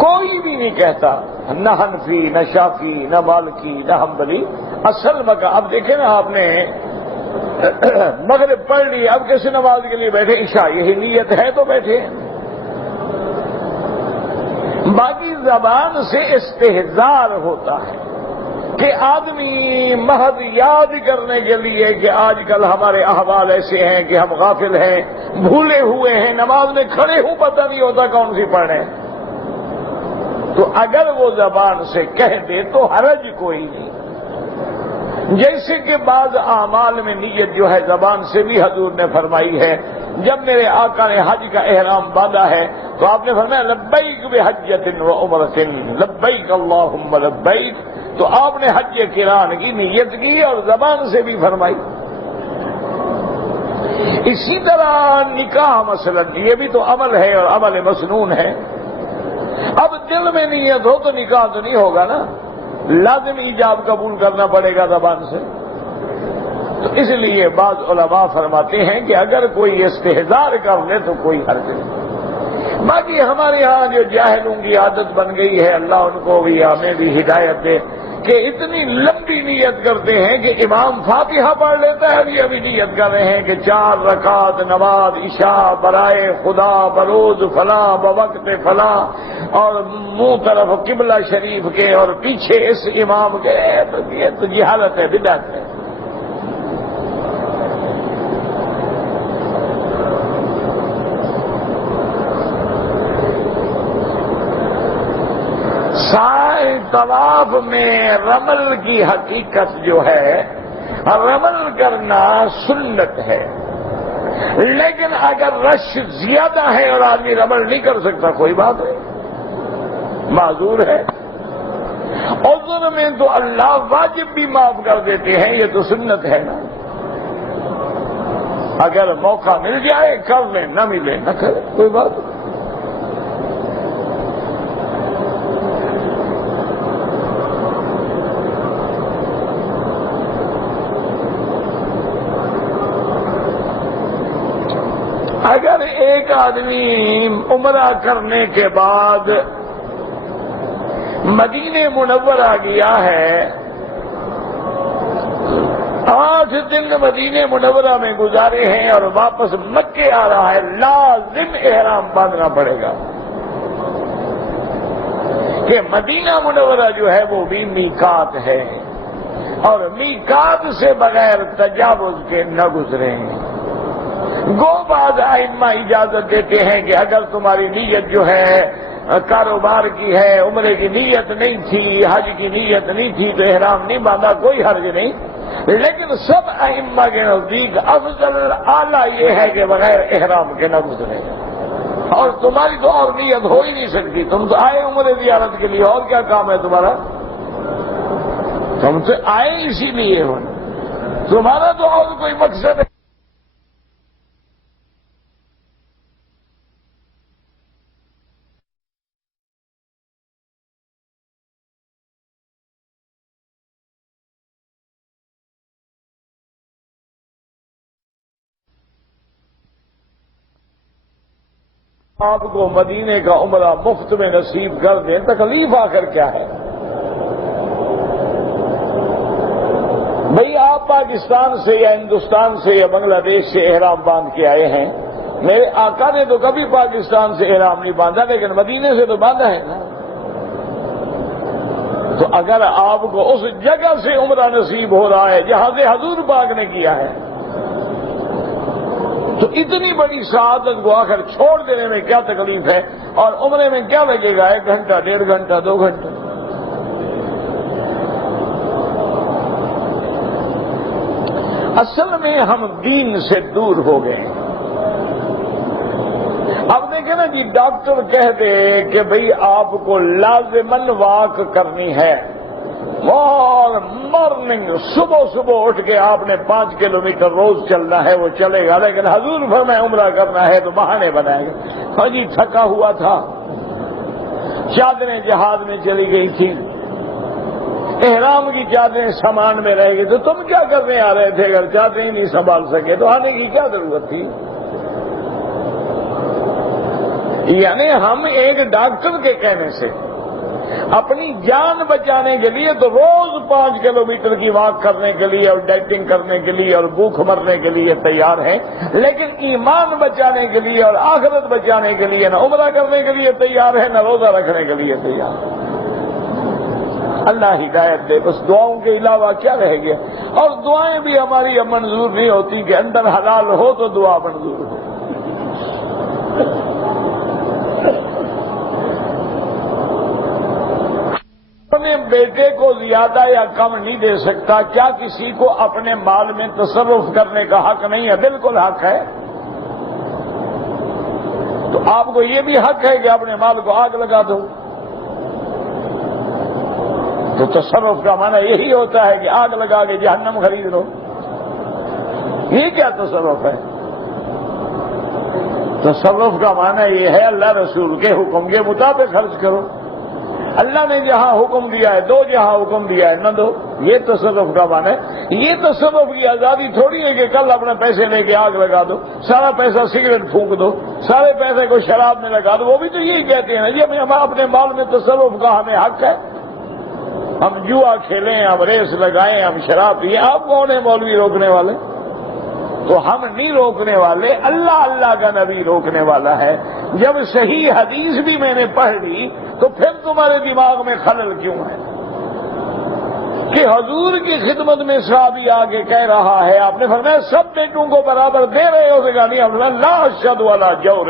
کوئی بھی نہیں کہتا، نہ حنفی، نہ شافی، نہ مالکی، نہ حنبلی۔ اصل مکہ اب دیکھیں نا، آپ نے مغرب پڑھ لی، اب کیسے نماز کے لیے بیٹھے؟ عشاء، یہی نیت ہے تو بیٹھے۔ باقی زبان سے استحضار ہوتا ہے کہ آدمی محض یاد کرنے کے لیے کہ آج کل ہمارے احوال ایسے ہیں کہ ہم غافل ہیں، بھولے ہوئے ہیں، نماز میں کھڑے ہوں پتہ نہیں ہوتا کون سی پڑھیں، تو اگر وہ زبان سے کہہ دے تو حرج کوئی نہیں۔ جیسے کہ بعض اعمال میں نیت جو ہے زبان سے بھی حضور نے فرمائی ہے۔ جب میرے آقا نے حج کا احرام باندھا ہے تو آپ نے فرمایا لبیک بحجۃ و عمرۃ، لبیک اللہم لبیک، تو آپ نے حج قران کی نیت کی اور زبان سے بھی فرمائی۔ اسی طرح نکاح مثلا، یہ بھی تو عمل ہے اور عمل مسنون ہے۔ اب دل میں نیت ہو تو نکاح تو نہیں ہوگا نا، لازم ایجاب قبول کرنا پڑے گا زبان سے۔ تو اس لیے بعض علماء فرماتے ہیں کہ اگر کوئی استحضار کر لے تو کوئی حرج نہیں۔ باقی ہمارے ہاں جو جاہلوں کی عادت بن گئی ہے، اللہ ان کو بھی ہمیں بھی ہدایت دے، کہ اتنی لمبی نیت کرتے ہیں کہ امام فاتحہ پڑھ لیتا ہے، ابھی نیت کر رہے ہیں کہ 4 رکعت نماز عشاء برائے خدا بروز فلاں بوقت فلاں، اور منہ طرف قبلہ شریف کے اور پیچھے اس امام کے، تو یہ تو جہالت ہے، بدعت ہے۔ سائے طواف میں رمل کی حقیقت جو ہے، رمل کرنا سنت ہے، لیکن اگر رش زیادہ ہے اور آدمی رمل نہیں کر سکتا کوئی بات نہیں۔ معذور ہے۔ عذر میں تو اللہ واجب بھی معاف کر دیتے ہیں، یہ تو سنت ہے نا۔ اگر موقع مل جائے کر لیں، نہ ملے نہ کریں، کوئی بات نہیں۔ اگر ایک آدمی عمرہ کرنے کے بعد مدینہ منورہ گیا ہے، 8 دن مدینہ منورہ میں گزارے ہیں اور واپس مکے آ رہا ہے، لازم احرام باندھنا پڑے گا کہ مدینہ منورہ جو ہے وہ بھی میقات ہے اور میقات سے بغیر تجاوز کے نہ گزریں۔ گو بعض ائمہ اجازت دیتے ہیں کہ اگر تمہاری نیت جو ہے کاروبار کی ہے، عمرے کی نیت نہیں تھی، حج کی نیت نہیں تھی تو احرام نہیں باندھا، کوئی حرج نہیں، لیکن سب ائمہ کے نزدیک افضل اعلیٰ یہ ہے کہ بغیر احرام کے نہ گزرے۔ اور تمہاری تو اور نیت ہو ہی نہیں سکتی، تم تو آئے عمرے زیارت کے لیے، اور کیا کام ہے تمہارا؟ تم سے آئے اسی لیے ہو، تمہارا تو اور کوئی مقصد ہے۔ آپ کو مدینے کا عمرہ مفت میں نصیب کر دیں، تکلیف آخر کیا ہے؟ بھئی آپ پاکستان سے یا ہندوستان سے یا بنگلہ دیش سے احرام باندھ کے آئے ہیں، میرے آقا نے تو کبھی پاکستان سے احرام نہیں باندھا، لیکن مدینے سے تو باندھا ہے نا۔ تو اگر آپ کو اس جگہ سے عمرہ نصیب ہو رہا ہے جہاں سے حضور پاک نے کیا ہے، تو اتنی بڑی سعادت کو آخر چھوڑ دینے میں کیا تکلیف ہے؟ اور عمرے میں کیا لگے گا؟ 1 گھنٹہ، 1.5 گھنٹہ، 2 گھنٹے۔ اصل میں ہم دین سے دور ہو گئے۔ اب دیکھیں نا جی، ڈاکٹر کہہ دے کہ بھئی آپ کو لازماً واک کرنی ہے، اور مارننگ صبح اٹھ کے آپ نے 5 کلومیٹر روز چلنا ہے، وہ چلے گا، لیکن حضور فرمائے عمرہ کرنا ہے تو بہانے بنائے گا۔ ہاں جی، تھکا ہوا تھا، چادریں جہاز میں چلی گئی تھی، احرام کی چادریں سامان میں رہ گئی، تو تم کیا کرنے آ رہے تھے؟ اگر چادریں ہی نہیں سنبھال سکے تو آنے کی کیا ضرورت تھی؟ یعنی ہم ایک ڈاکٹر کے کہنے سے اپنی جان بچانے کے لیے تو روز 5 کلومیٹر کی واک کرنے کے لیے اور ڈائٹنگ کرنے کے لیے اور بھوک مرنے کے لیے تیار ہیں، لیکن ایمان بچانے کے لیے اور آخرت بچانے کے لیے نہ عمرہ کرنے کے لیے تیار ہے، نہ روزہ رکھنے کے لیے تیار ہے۔ اللہ ہدایت دے، بس دعاؤں کے علاوہ کیا رہ گیا؟ اور دعائیں بھی ہماری اب منظور نہیں ہوتی کہ اندر حلال ہو تو دعا منظور ہو۔ اپنے بیٹے کو زیادہ یا کم نہیں دے سکتا، کیا کسی کو اپنے مال میں تصرف کرنے کا حق نہیں ہے؟ بالکل حق ہے۔ تو آپ کو یہ بھی حق ہے کہ اپنے مال کو آگ لگا دو۔ تو تصرف کا معنی یہی ہوتا ہے کہ آگ لگا کے جہنم خرید لو۔ یہ کیا تصرف ہے؟ تصرف کا معنی یہ ہے اللہ رسول کے حکم کے مطابق خرچ کرو۔ اللہ نے جہاں حکم دیا ہے دو، جہاں حکم دیا ہے نہ دو، یہ تصرف کا معنی ہے۔ یہ تصرف کی آزادی تھوڑی ہے کہ کل اپنے پیسے لے کے آگ لگا دو، سارا پیسہ سگریٹ پھونک دو، سارے پیسے کو شراب میں لگا دو۔ وہ بھی تو یہی کہتے ہیں یہ ہم اپنے مال میں تصرف کا ہمیں حق ہے، ہم جوا کھیلیں، ہم ریس لگائیں، ہم شراب پیئیں، آپ کون ہیں مولوی روکنے والے؟ تو ہم نہیں روکنے والے، اللہ کا نبی روکنے والا ہے۔ جب صحیح حدیث بھی میں نے پڑھ لی تو پھر تمہارے دماغ میں خلل کیوں ہے کہ حضور کی خدمت میں صحابی آگے کہہ رہا ہے، آپ نے فرمایا سب بیٹوں کو برابر دے رہے ہو؟ نہیں، ہم نے لا اشہد ولا جور،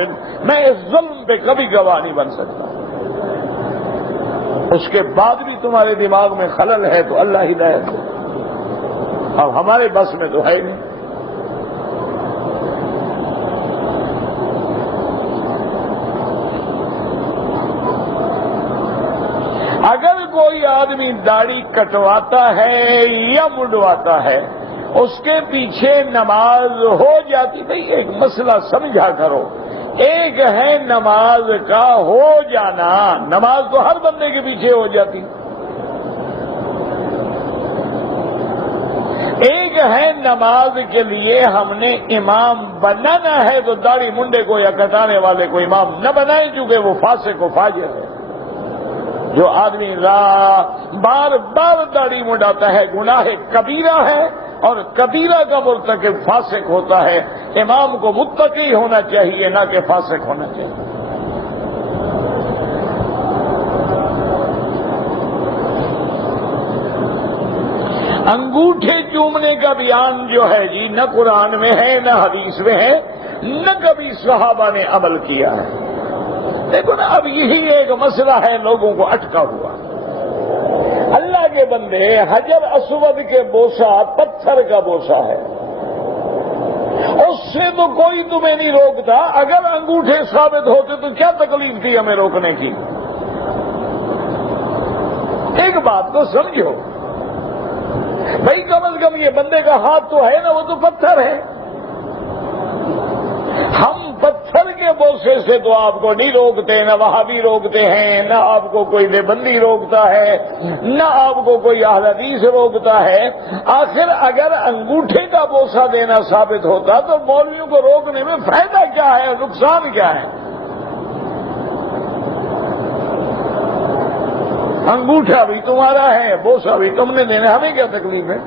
میں اس ظلم پہ کبھی گواہ نہیں بن سکتا۔ اس کے بعد بھی تمہارے دماغ میں خلل ہے تو اللہ ہدایت دے، اب ہمارے بس میں تو ہے نہیں۔ کوئی آدمی داڑھی کٹواتا ہے یا منڈواتا ہے اس کے پیچھے نماز ہو جاتی. بھئی ایک مسئلہ سمجھا کرو. ایک ہے نماز کا ہو جانا، نماز تو ہر بندے کے پیچھے ہو جاتی. ایک ہے نماز کے لیے ہم نے امام بنانا ہے تو داڑھی منڈے کو یا کٹانے والے کو امام نہ بنائے، چونکہ وہ فاسق و فاجر ہے. جو آدمی بار بار داڑھی منڈاتا ہے گناہ کبیرہ ہے، اور کبیرہ کا مرتکب فاسق ہوتا ہے. امام کو متقی ہونا چاہیے، نہ کہ فاسق ہونا چاہیے. انگوٹھے چومنے کا بیان جو ہے جی، نہ قرآن میں ہے نہ حدیث میں ہے، نہ کبھی صحابہ نے عمل کیا ہے. دیکھو نا، اب یہی ایک مسئلہ ہے لوگوں کو اٹکا ہوا. اللہ کے بندے، حجر اسود کے بوسہ پتھر کا بوسہ ہے، اس سے تو کوئی تمہیں نہیں روکتا. اگر انگوٹھے ثابت ہوتے تو کیا تکلیف تھی ہمیں روکنے کی؟ ایک بات تو سمجھو بھائی، کم از کم یہ بندے کا ہاتھ تو ہے نا، وہ تو پتھر ہے. ہم پتھر کے بوسے سے تو آپ کو نہیں روکتے، نہ وہاں بھی روکتے ہیں، نہ آپ کو کوئی دیوبندی روکتا ہے، نہ آپ کو کوئی اہل حدیث روکتا ہے. آخر اگر انگوٹھے کا بوسہ دینا ثابت ہوتا تو مولویوں کو روکنے میں فائدہ کیا ہے، نقصان کیا ہے؟ انگوٹھا بھی تمہارا ہے، بوسہ بھی تم نے دینا، ہمیں کیا تکلیف ہے؟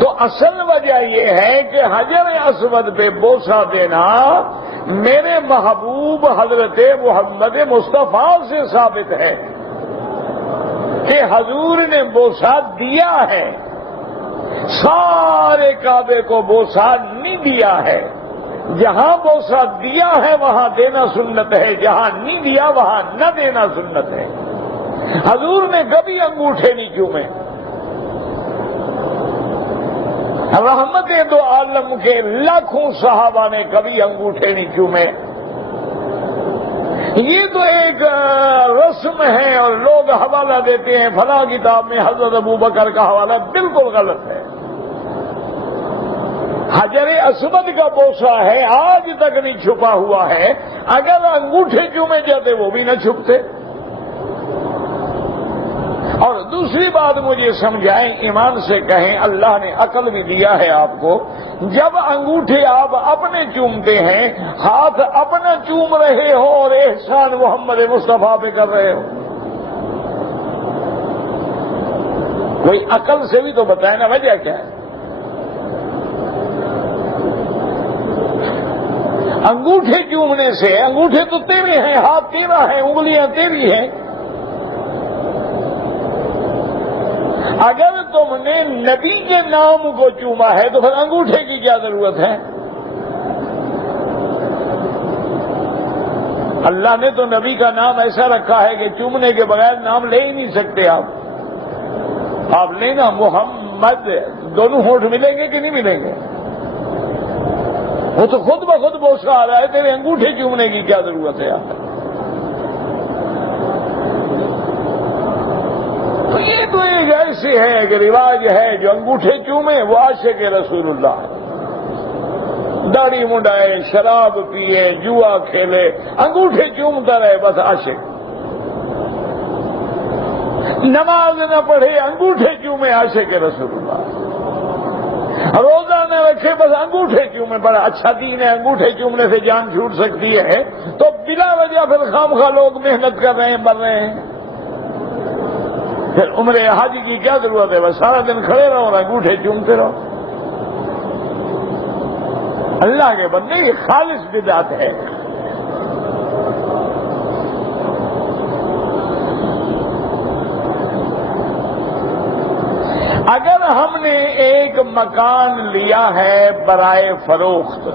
تو اصل وجہ یہ ہے کہ حجر اسود پہ بوسہ دینا میرے محبوب حضرت محمد مصطفیٰ سے ثابت ہے کہ حضور نے بوسہ دیا ہے. سارے کعبے کو بوسہ نہیں دیا ہے. جہاں بوسہ دیا ہے وہاں دینا سنت ہے، جہاں نہیں دیا وہاں نہ دینا سنت ہے. حضور نے کبھی انگوٹھے نہیں چومے. رحمت دو عالم کے لاکھوں صحابہ نے کبھی انگوٹھے نہیں چومے. یہ تو ایک رسم ہے اور لوگ حوالہ دیتے ہیں فلاں کتاب میں حضرت ابوبکر کا حوالہ، بالکل غلط ہے. حجر اسود کا بوسہ ہے، آج تک نہیں چھپا ہوا ہے. اگر انگوٹھے چومے جاتے وہ بھی نہ چھپتے. اور دوسری بات مجھے سمجھائیں، ایمان سے کہیں، اللہ نے عقل بھی دیا ہے آپ کو. جب انگوٹھے آپ اپنے چومتے ہیں، ہاتھ اپنا چوم رہے ہو اور احسان محمد مصطفیٰ پہ کر رہے ہو. کوئی عقل سے بھی تو بتائے نا وجہ کیا ہے. انگوٹھے چومنے سے، انگوٹھے تو تیرے ہیں، ہاتھ تیرا ہے، انگلیاں تیری ہیں. اگر تم نے نبی کے نام کو چوما ہے تو پھر انگوٹھے کی کیا ضرورت ہے؟ اللہ نے تو نبی کا نام ایسا رکھا ہے کہ چومنے کے بغیر نام لے ہی نہیں سکتے آپ. آپ لینا محمد، دونوں ہونٹ ملیں گے کہ نہیں ملیں گے؟ وہ تو خود بخود بوسہ آ رہا ہے، تیرے انگوٹھے چومنے کی کیا ضرورت ہے آپ؟ تو یہ تو ایک ایسی ہے کہ رواج ہے جو انگوٹھے چومے وہ عاشق رسول اللہ. داڑھی منڈائے، شراب پیے، جوا کھیلے، انگوٹھے چومتا رہے، بس عاشق. نماز نہ پڑھے، انگوٹھے چومے، عاشق رسول اللہ. روزہ نہ رکھے، بس انگوٹھے چومے. بڑا اچھا دین ہے، انگوٹھے چومنے سے جان چھوٹ سکتی ہے. تو بلا وجہ پھر خواہ لوگ محنت کر رہے ہیں، مر رہے ہیں. پھر عمرے حج کی کیا ضرورت ہے؟ بس سارا دن کھڑے رہو اور انگوٹھے چومتے رہو. اللہ کے بندے یہ خالص بدعت ہے. اگر ہم نے ایک مکان لیا ہے برائے فروخت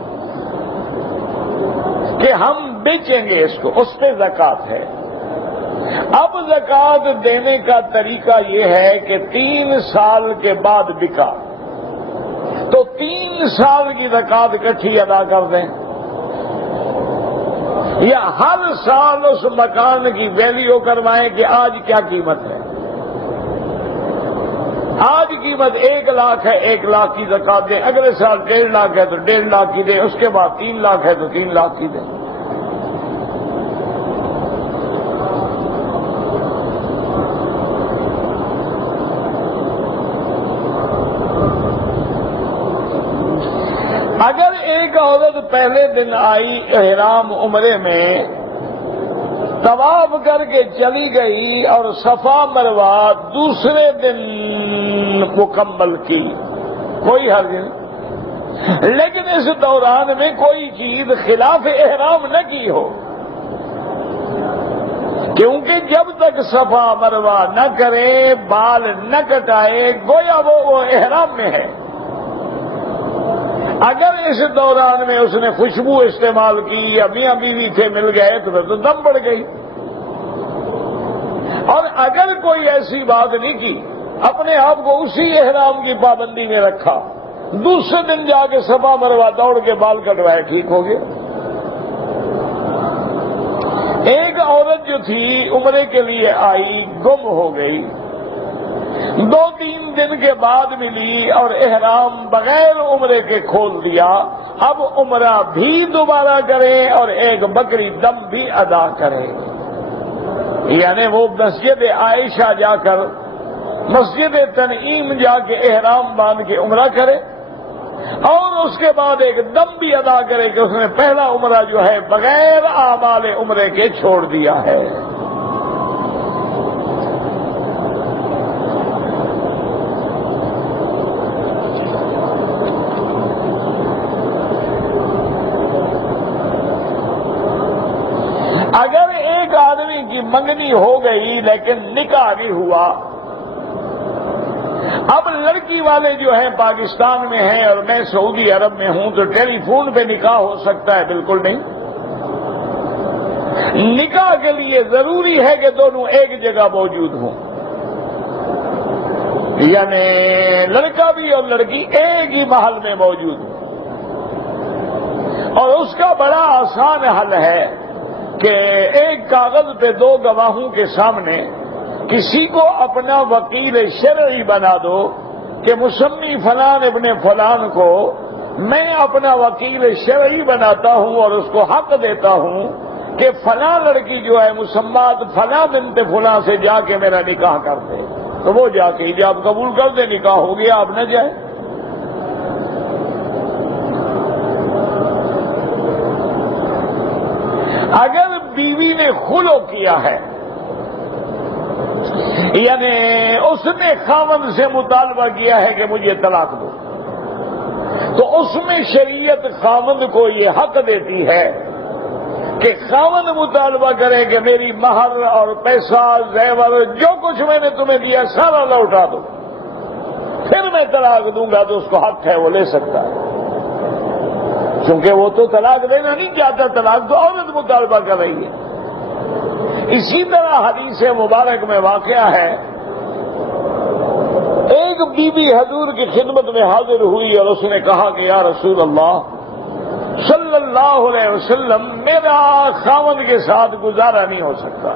کہ ہم بیچیں گے اس کو، اس پہ زکوٰۃ ہے. اب زکوٰۃ دینے کا طریقہ یہ ہے کہ 3 سال کے بعد بکا تو 3 سال کی زکوٰۃ اکٹھی ادا کر دیں، یا ہر سال اس مکان کی ویلیو کروائیں کہ آج کیا قیمت ہے. آج قیمت 1 لاکھ ہے، 1 لاکھ کی زکات دیں. اگلے سال 1.5 لاکھ ہے تو 1.5 لاکھ کی دیں. اس کے بعد 3 لاکھ ہے تو 3 لاکھ کی دیں. اگر ایک عورت پہلے دن آئی احرام عمرے میں، طواف کر کے چلی گئی اور صفا مروا دوسرے دن مکمل کی، کوئی حرج نہیں. لیکن اس دوران میں کوئی چیز خلاف احرام نہ کی ہو، کیونکہ جب تک صفا مروا نہ کرے، بال نہ کٹائے، گویا وہ احرام میں ہے. اگر اس دوران میں اس نے خوشبو استعمال کی یا میاں بیوی تھے مل گئے تو پھر تو دم بڑھ گئی. اور اگر کوئی ایسی بات نہیں کی، اپنے آپ کو اسی احرام کی پابندی میں رکھا، دوسرے دن جا کے صفا مروا دوڑ کے بال کٹوائے، ٹھیک ہو گیا. ایک عورت جو تھی عمرے کے لیے آئی، گم ہو گئی، 2-3 دن کے بعد ملی اور احرام بغیر عمرے کے کھول دیا. اب عمرہ بھی دوبارہ کرے اور ایک بکری دم بھی ادا کرے. یعنی وہ مسجد عائشہ جا کر، مسجد تنعیم جا کے احرام باندھ کے عمرہ کرے اور اس کے بعد ایک دم بھی ادا کرے کہ اس نے پہلا عمرہ جو ہے بغیر اعمال عمرے کے چھوڑ دیا ہے. اگر ایک آدمی کی منگنی ہو گئی لیکن نکاح نہیں ہوا، اب لڑکی والے جو ہیں پاکستان میں ہیں اور میں سعودی عرب میں ہوں تو ٹیلی فون پہ نکاح ہو سکتا ہے؟ بالکل نہیں. نکاح کے لیے ضروری ہے کہ دونوں ایک جگہ موجود ہوں، یعنی لڑکا بھی اور لڑکی ایک ہی محل میں موجود ہوں. اور اس کا بڑا آسان حل ہے کہ ایک کاغذ پہ 2 گواہوں کے سامنے کسی کو اپنا وکیل شرعی بنا دو کہ مسمی فلان ابن فلان کو میں اپنا وکیل شرعی بناتا ہوں اور اس کو حق دیتا ہوں کہ فلاں لڑکی جو ہے مسمات فلاں بنت فلاں سے جا کے میرا نکاح کر دے. تو وہ جا کے ایجاب قبول کر دے، نکاح ہو گیا، آپ نہ جائیں. اگر بیوی نے خلو کیا ہے، یعنی اس نے خاوند سے مطالبہ کیا ہے کہ مجھے طلاق دو، تو اس میں شریعت خاوند کو یہ حق دیتی ہے کہ خاوند مطالبہ کرے کہ میری مہر اور پیسہ زیور جو کچھ میں نے تمہیں دیا سارا لوٹا دو، پھر میں طلاق دوں گا. تو اس کو حق ہے، وہ لے سکتا ہے، کیونکہ وہ تو طلاق دینا نہیں چاہتا، طلاق تو عورت مطالبہ کر رہی ہے. اسی طرح حدیث مبارک میں واقعہ ہے، ایک بی بی حضور کی خدمت میں حاضر ہوئی اور اس نے کہا کہ یا رسول اللہ صلی اللہ علیہ وسلم، میرا خاوند کے ساتھ گزارا نہیں ہو سکتا.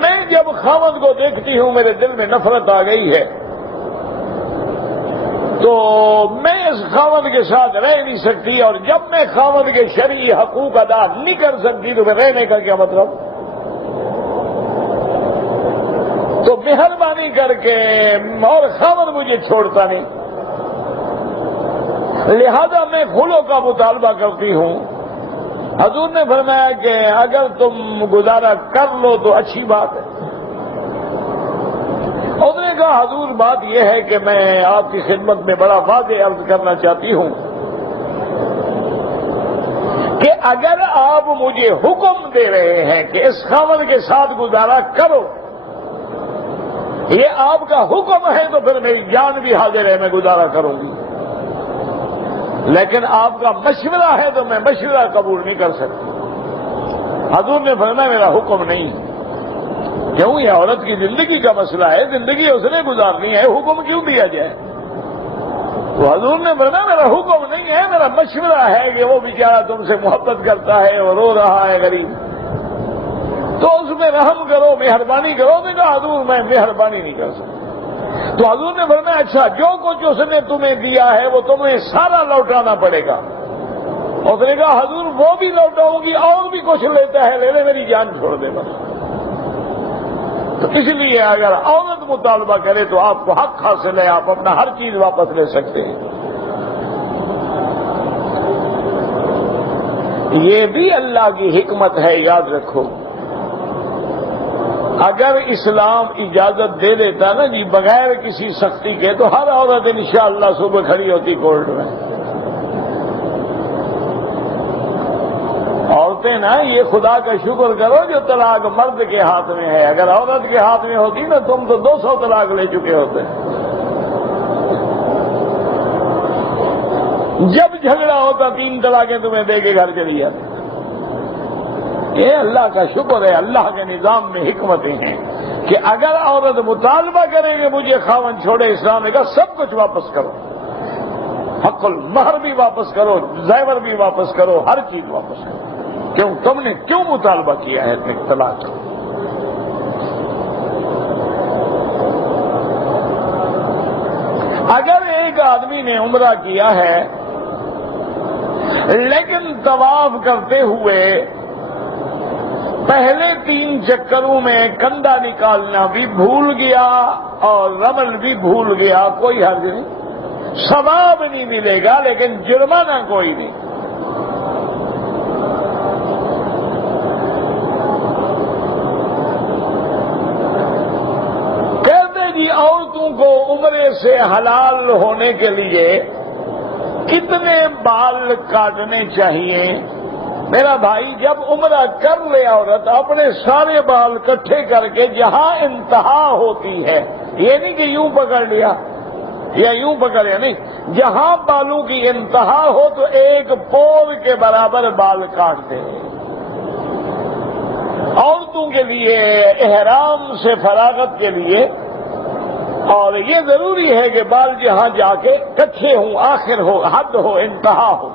میں جب خاوند کو دیکھتی ہوں میرے دل میں نفرت آ گئی ہے، تو میں اس خاوند کے ساتھ رہ نہیں سکتی، اور جب میں خاوند کے شرعی حقوق ادا نہیں کر سکتی تو میں رہنے کا کیا مطلب؟ تو مہربانی کر کے، اور خاوند مجھے چھوڑتا نہیں، لہذا میں خلو کا مطالبہ کرتی ہوں. حضور نے فرمایا کہ اگر تم گزارا کر لو تو اچھی بات ہے. انہوں نے کہا حضور بات یہ ہے کہ میں آپ کی خدمت میں بڑا واضح عرض کرنا چاہتی ہوں کہ اگر آپ مجھے حکم دے رہے ہیں کہ اس خاوند کے ساتھ گزارا کرو، یہ آپ کا حکم ہے، تو پھر میری جان بھی حاضر ہے، میں گزارا کروں گی. لیکن آپ کا مشورہ ہے تو میں مشورہ قبول نہیں کر سکتی. حضور نے فرمایا میرا حکم نہیں. کیوں؟ یہ عورت کی زندگی کا مسئلہ ہے، زندگی اس نے گزارنی ہے، حکم کیوں دیا جائے؟ تو حضور نے فرمایا میرا حکم نہیں ہے، میرا مشورہ ہے کہ وہ بیچارہ تم سے محبت کرتا ہے اور رو رہا ہے غریب، تو اس میں رحم کرو، مہربانی کرو۔ نے کہا حضور میں مہربانی نہیں کر سکتا۔ تو حضور نے فرمایا اچھا جو کچھ اس نے تمہیں دیا ہے وہ تمہیں سارا لوٹانا پڑے گا۔ اس نے کہا حضور وہ بھی لوٹاؤں گی، اور بھی کچھ لیتا ہے لے لے، میری جان چھوڑ دے بس۔ تو اس لیے اگر عورت مطالبہ کرے تو آپ کو حق حاصل ہے، آپ اپنا ہر چیز واپس لے سکتے ہیں۔ یہ بھی اللہ کی حکمت ہے، یاد رکھو۔ اگر اسلام اجازت دے دیتا نا جی بغیر کسی سختی کے، تو ہر عورت انشاءاللہ صبح کھڑی ہوتی کورٹ میں۔ عورتیں نا یہ خدا کا شکر کرو جو طلاق مرد کے ہاتھ میں ہے، اگر عورت کے ہاتھ میں ہوتی نا تم تو 200 طلاق لے چکے ہوتے۔ جب جھگڑا ہوتا 3 طلاقیں تمہیں دے کے گھر چلی جاتی۔ یہ اللہ کا شکر ہے، اللہ کے نظام میں حکمتیں ہیں کہ اگر عورت مطالبہ کرے کہ مجھے خاوند چھوڑے، اسلام نے کہا سب کچھ واپس کرو، حق المہر بھی واپس کرو، زیور بھی واپس کرو، ہر چیز واپس کرو۔ کیوں تم نے کیوں مطالبہ کیا ہے طلاق کا؟ اگر ایک آدمی نے عمرہ کیا ہے لیکن طواف کرتے ہوئے پہلے 3 چکروں میں کندھا نکالنا بھی بھول گیا اور رمل بھی بھول گیا، کوئی حرج نہیں، ثواب نہیں ملے گا لیکن جرمانہ کوئی نہیں۔ کہتے جی عورتوں کو عمرے سے حلال ہونے کے لیے کتنے بال کاٹنے چاہیے؟ میرا بھائی جب عمرہ کر لے عورت اپنے سارے بال اکٹھے کر کے جہاں انتہا ہوتی ہے، یہ نہیں کہ یوں پکڑ لیا یا یوں پکڑیا، نہیں، جہاں بالوں کی انتہا ہو تو 1 پور کے برابر بال کاٹتے ہیں۔ عورتوں کے لیے احرام سے فراغت کے لیے، اور یہ ضروری ہے کہ بال جہاں جا کے کچھے ہوں، آخر ہو، حد ہو، انتہا ہو۔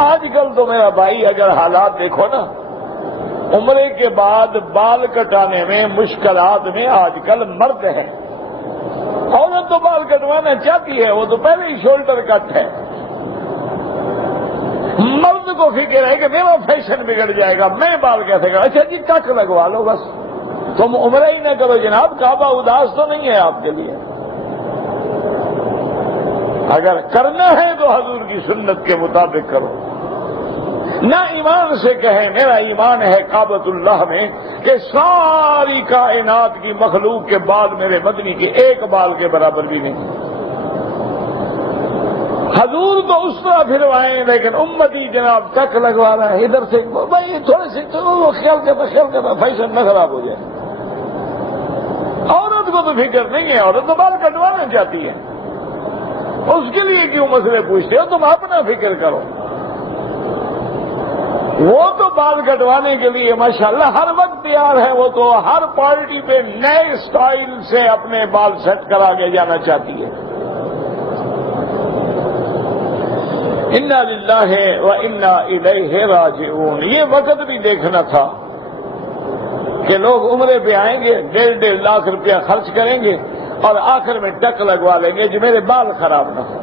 آج کل تو میرا بھائی اگر حالات دیکھو نا، عمرے کے بعد بال کٹانے میں مشکلات میں آج کل مرد ہے۔ عورت تو بال کٹوانا چاہتی ہے، وہ تو پہلے ہی شولڈر کٹ ہے۔ مرد کو فکر ہے کہ میرا فیشن بگڑ جائے گا، میں بال کیسے کروں؟ اچھا جی ٹک لگوا لو بس، تم عمرہ ہی نہ کرو جناب، کعبہ اداس تو نہیں ہے آپ کے لیے۔ اگر کرنا ہے تو حضور کی سنت کے مطابق کرو، نہ ایمان سے کہیں میرا ایمان ہے کعبۃ اللہ میں کہ ساری کائنات کی مخلوق کے بال میرے مدنی کے 1 بال کے برابر بھی نہیں۔ حضور تو اس طرح پھروائیں لیکن امتی جناب ٹک لگوا رہا ہے، ادھر سے بھائی تھوڑے سے خیال کرتا فیشن نہ خراب ہو جائے۔ عورت کو تو فکر نہیں ہے، عورت تو بال کٹوانا چاہتی ہے، اس کے لیے کیوں مسئلے پوچھتے ہو؟ تم اپنا فکر کرو۔ وہ تو بال کٹوانے کے لیے ماشاءاللہ ہر وقت تیار ہے، وہ تو ہر پارٹی پہ نئے سٹائل سے اپنے بال سیٹ کرا کے جانا چاہتی ہے۔ انا للہ و انا الیہ راجعون۔ یہ وقت بھی دیکھنا تھا کہ لوگ عمرے پہ آئیں گے، 1.5 لاکھ روپیہ خرچ کریں گے اور آخر میں ٹک لگوا لیں گے جو میرے بال خراب نہ ہو۔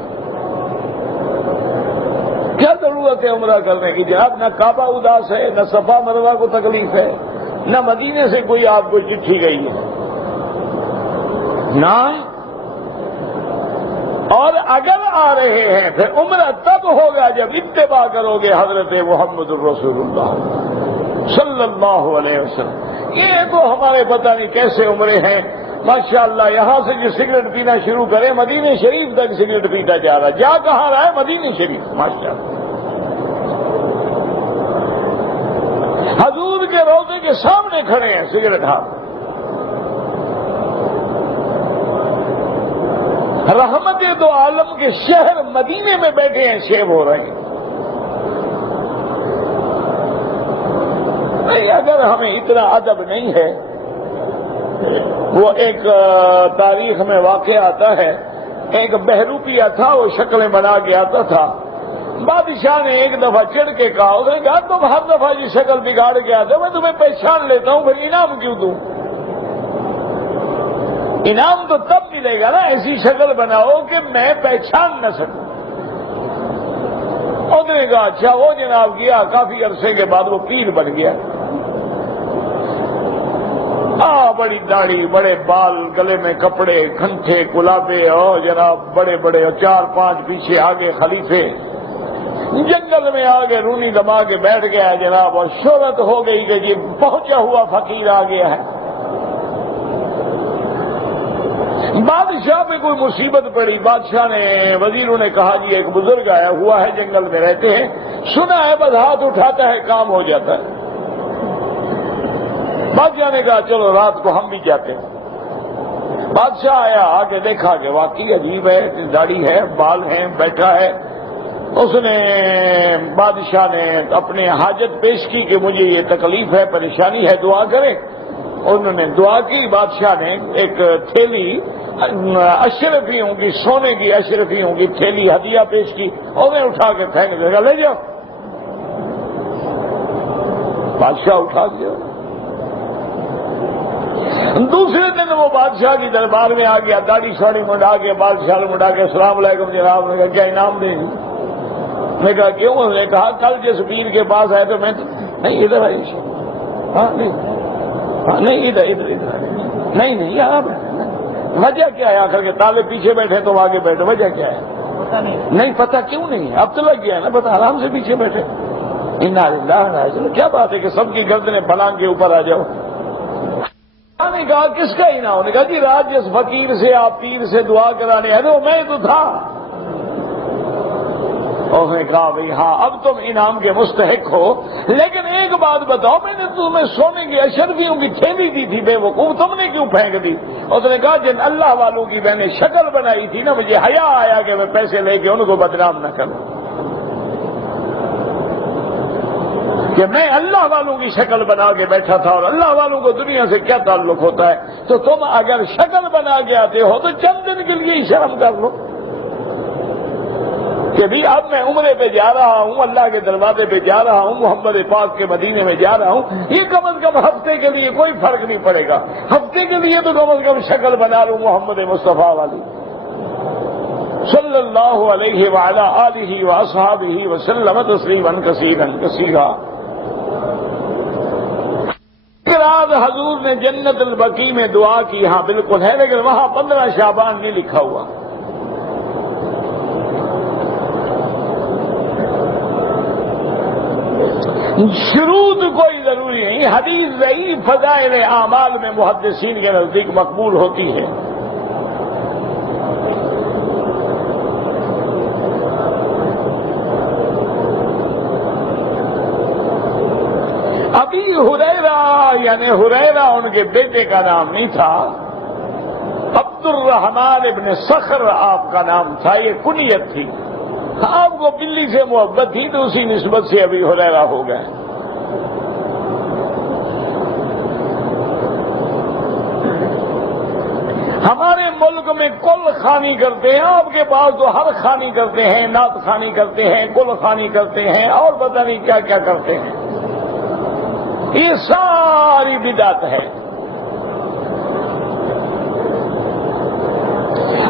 کیا ضرورت ہے عمرہ کرنے کی جناب؟ نہ کعبہ اداس ہے، نہ صفا مروہ کو تکلیف ہے، نہ مدینے سے کوئی آپ کو چٹھی گئی ہے، نہ۔ اور اگر آ رہے ہیں پھر عمرہ تب ہوگا جب اتباع کرو گے حضرت محمد الرسول اللہ صلی اللہ علیہ وسلم۔ یہ تو ہمارے پتہ نہیں کیسے عمرے ہیں ماشاءاللہ، یہاں سے جو سگریٹ پینا شروع کرے مدینہ شریف تک سگریٹ پیتا جا رہا، جا کہاں رہا ہے؟ مدینہ شریف ماشاءاللہ۔ حضور کے روضے کے سامنے کھڑے ہیں سگریٹ ہاتھ، رحمت دو عالم کے شہر مدینے میں بیٹھے ہیں، شیب ہو رہے ہیں۔ اگر ہمیں اتنا ادب نہیں ہے وہ ایک تاریخ میں واقع آتا ہے، ایک بہروپیہ تھا، وہ شکلیں بنا کے آتا تھا۔ بادشاہ نے ایک دفعہ چڑھ کے کہا، اس نے کہا تم ہر دفعہ یہ شکل بگاڑ کے آتے ہو، میں تمہیں پہچان لیتا ہوں، پھر انعام کیوں دوں؟ انعام تو تب ملے گا نا ایسی شکل بناؤ کہ میں پہچان نہ سکوں۔ اس نے کہا اچھا، وہ جناب کیا، کافی عرصے کے بعد وہ پیر بن گیا۔ بڑی داڑھی، بڑے بال، گلے میں کپڑے، کھنٹے، گلابے، اور جناب بڑے بڑے، اور 4-5 پیچھے آگے خلیفے، جنگل میں آگے رونی دبا کے بیٹھ گیا جناب، اور شہرت ہو گئی کہ یہ پہنچا ہوا فقیر آ گیا ہے۔ بادشاہ میں کوئی مصیبت پڑی، بادشاہ نے، وزیروں نے کہا جی ایک بزرگ آیا ہوا ہے، جنگل میں رہتے ہیں، سنا ہے بس ہاتھ اٹھاتا ہے کام ہو جاتا ہے۔ بادشاہ نے کہا چلو رات کو ہم بھی جاتے ہیں۔ بادشاہ آیا، آ کے دیکھا کہ واقعی عجیب ہے، داڑھی ہے، بال ہیں، بیٹھا ہے۔ اس نے، بادشاہ نے اپنے حاجت پیش کی کہ مجھے یہ تکلیف ہے، پریشانی ہے، دعا کریں۔ انہوں نے دعا کی۔ بادشاہ نے ایک تھیلی اشرفیوں کی، سونے کی اشرفیوں کی تھیلی ہدیہ پیش کی، انہیں اٹھا کے پھینک دے، لے جاؤ۔ بادشاہ اٹھا دیا۔ دوسرے دن وہ بادشاہ کی دربار میں آ گیا، داڑھی شاڑی منڈا کے، بادشاہ نے منڈا کے، السلام علیکم جناب۔ نے کہا کیا انعام دیں گے؟ میں کہا کیوں؟ انہوں نے کہا کل جس پیر کے پاس آئے تو میں نہیں ادھر آئی، ہاں نہیں ادھر نہیں یہاں وجہ کیا ہے؟ آخر کے تالے پیچھے بیٹھے تو آگے بیٹھے، وجہ کیا ہے؟ نہیں پتہ کیوں نہیں ہے؟ اب تو لگ گیا ہے نا پتہ، آرام سے پیچھے بیٹھے۔ انا للہ و انا الیہ راجعون۔ کیا بات ہے کہ سب کی گردنیں پلنگ کے اوپر آ جاؤ؟ نے کہا کس کا انعام؟ نے کہا جی رات جس فقیر سے آپ پیر سے دعا کرانے آئے وہ میں تو تھا۔ اس نے کہا بھئی ہاں اب تم انعام کے مستحق ہو، لیکن ایک بات بتاؤ، میں نے تمہیں سونے کی اشرفیوں کی تھیلی دی تھی، بے وقوف، تم نے کیوں پھینک دی؟ اس نے کہا جن اللہ والوں کی میں نے شکل بنائی تھی نا، مجھے حیا آیا کہ میں پیسے لے کے ان کو بدنام نہ کروں، کہ میں اللہ والوں کی شکل بنا کے بیٹھا تھا، اور اللہ والوں کو دنیا سے کیا تعلق ہوتا ہے؟ تو تم اگر شکل بنا کے آتے ہو تو چند دن کے لیے ہی شرم کر لو کہ بھی اب میں عمرے پہ جا رہا ہوں، اللہ کے دروازے پہ جا رہا ہوں، محمد پاک کے مدینے میں جا رہا ہوں، یہ کم از کم ہفتے کے لیے کوئی فرق نہیں پڑے گا، ہفتے کے لیے تو کم از کم شکل بنا لوں محمد مصطفیٰ والی صلی اللہ علیہ وعلی آلہ واصحابہ وسلم تسلیما کثیرا کثیرا۔ رات حضور نے جنت البقیع میں دعا کی، ہاں بالکل ہے، لیکن وہاں 15 شعبان نہیں لکھا ہوا۔ شروط کوئی ضروری نہیں، حدیث ضعیف فضائل اعمال میں محدثین کے نزدیک مقبول ہوتی ہے۔ ابی ہریرہ یعنی ہریرہ ان کے بیٹے کا نام نہیں تھا، عبد الرحمن ابن صخر آپ کا نام تھا، یہ کنیت تھی، آپ کو بلی سے محبت تھی تو اسی نسبت سے ابی ہریرہ ہو گئے۔ ہمارے ملک میں کل خوانی کرتے ہیں، آپ کے پاس تو ہر خوانی کرتے ہیں، نعت خوانی کرتے ہیں، کل خوانی کرتے ہیں، اور پتہ نہیں کیا کیا کرتے ہیں، یہ ساری بدعت ہے۔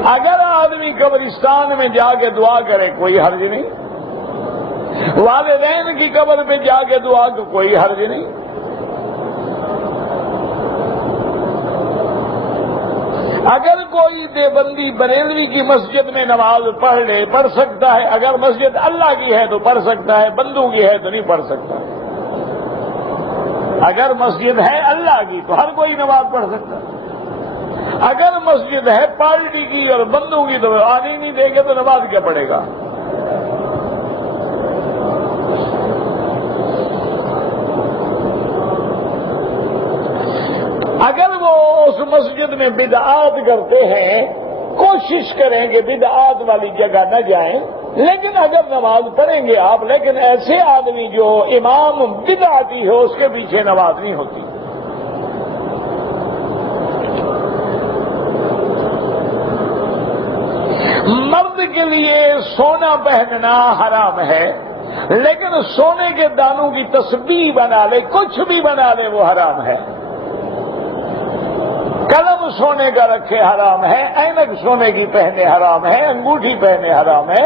اگر آدمی قبرستان میں جا کے دعا کرے کوئی حرج نہیں، والدین کی قبر پہ جا کے دعا کو کوئی حرج نہیں، اگر کوئی دیوبندی بریلوی کی مسجد میں نماز پڑھ سکتا ہے، اگر مسجد اللہ کی ہے تو پڑھ سکتا ہے، بندوں کی ہے تو نہیں پڑھ سکتا۔ اگر مسجد ہے اللہ کی تو ہر کوئی نماز پڑھ سکتا ہے، اگر مسجد ہے پارٹی کی اور بندوں کی تو آنے نہیں دے گے تو نماز کیا پڑھے گا؟ اگر وہ اس مسجد میں بدعات کرتے ہیں، کوشش کریں کہ بدعات والی جگہ نہ جائیں، لیکن اگر نماز پڑھیں گے آپ، لیکن ایسے آدمی جو امام بدعتی ہو اس کے پیچھے نماز نہیں ہوتی۔ مرد کے لیے سونا پہننا حرام ہے، لیکن سونے کے دانوں کی تسبیح بنا لے، کچھ بھی بنا لے، وہ حرام ہے۔ قلم سونے کا رکھے حرام ہے، اینک سونے کی پہنے حرام ہے، انگوٹھی پہنے حرام ہے،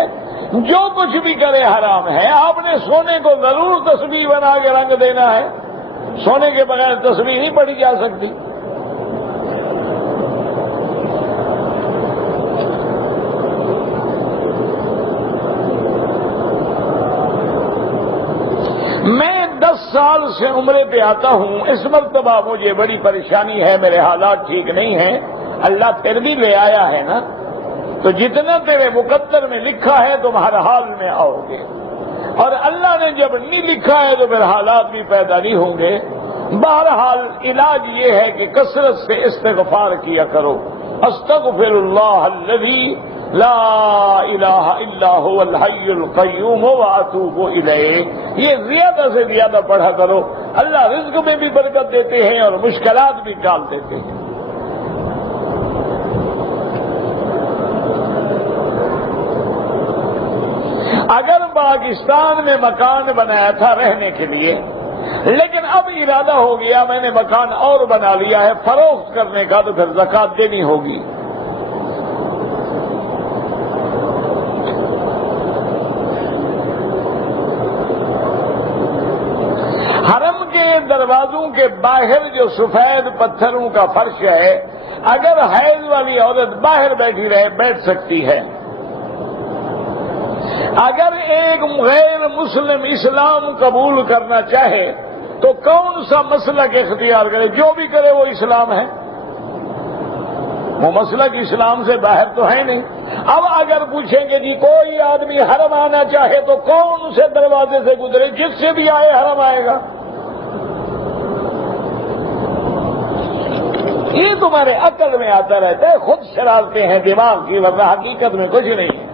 جو کچھ بھی کرے حرام ہے۔ آپ نے سونے کو ضرور تسبیح بنا کے رنگ دینا ہے، سونے کے بغیر تسبیح نہیں پڑھی جا سکتی۔ میں 10 سال سے عمرے پہ آتا ہوں، اس مرتبہ مجھے بڑی پریشانی ہے، میرے حالات ٹھیک نہیں ہیں۔ اللہ پھر بھی لے آیا ہے نا، تو جتنا تیرے مقدر میں لکھا ہے تم ہر حال میں آؤ گے، اور اللہ نے جب نہیں لکھا ہے تو پھر حالات بھی پیدا نہیں ہوں گے۔ بہرحال علاج یہ ہے کہ کثرت سے استغفار کیا کرو۔ استغفر اللہ الذی لا الہ الا هو الحی القیوم واتوب الیہ، یہ زیادہ سے زیادہ پڑھا کرو۔ اللہ رزق میں بھی برکت دیتے ہیں اور مشکلات بھی ٹال دیتے ہیں۔ اگر پاکستان میں مکان بنایا تھا رہنے کے لیے، لیکن اب ارادہ ہو گیا میں نے مکان اور بنا لیا ہے فروخت کرنے کا، تو پھر زکوٰۃ دینی ہوگی۔ حرم کے دروازوں کے باہر جو سفید پتھروں کا فرش ہے، اگر حیض والی عورت باہر بیٹھی رہے بیٹھ سکتی ہے۔ اگر ایک غیر مسلم اسلام قبول کرنا چاہے تو کون سا مسلک اختیار کرے؟ جو بھی کرے وہ اسلام ہے، وہ مسلک اسلام سے باہر تو ہے نہیں۔ اب اگر پوچھیں گے جی کوئی آدمی حرم آنا چاہے تو کون سے دروازے سے گزرے؟ جس سے بھی آئے حرم آئے گا۔ یہ تمہارے عقل میں آتا رہتا ہے، خود شرارتیں ہیں دماغ کی، ورنہ حقیقت میں کچھ نہیں ہے۔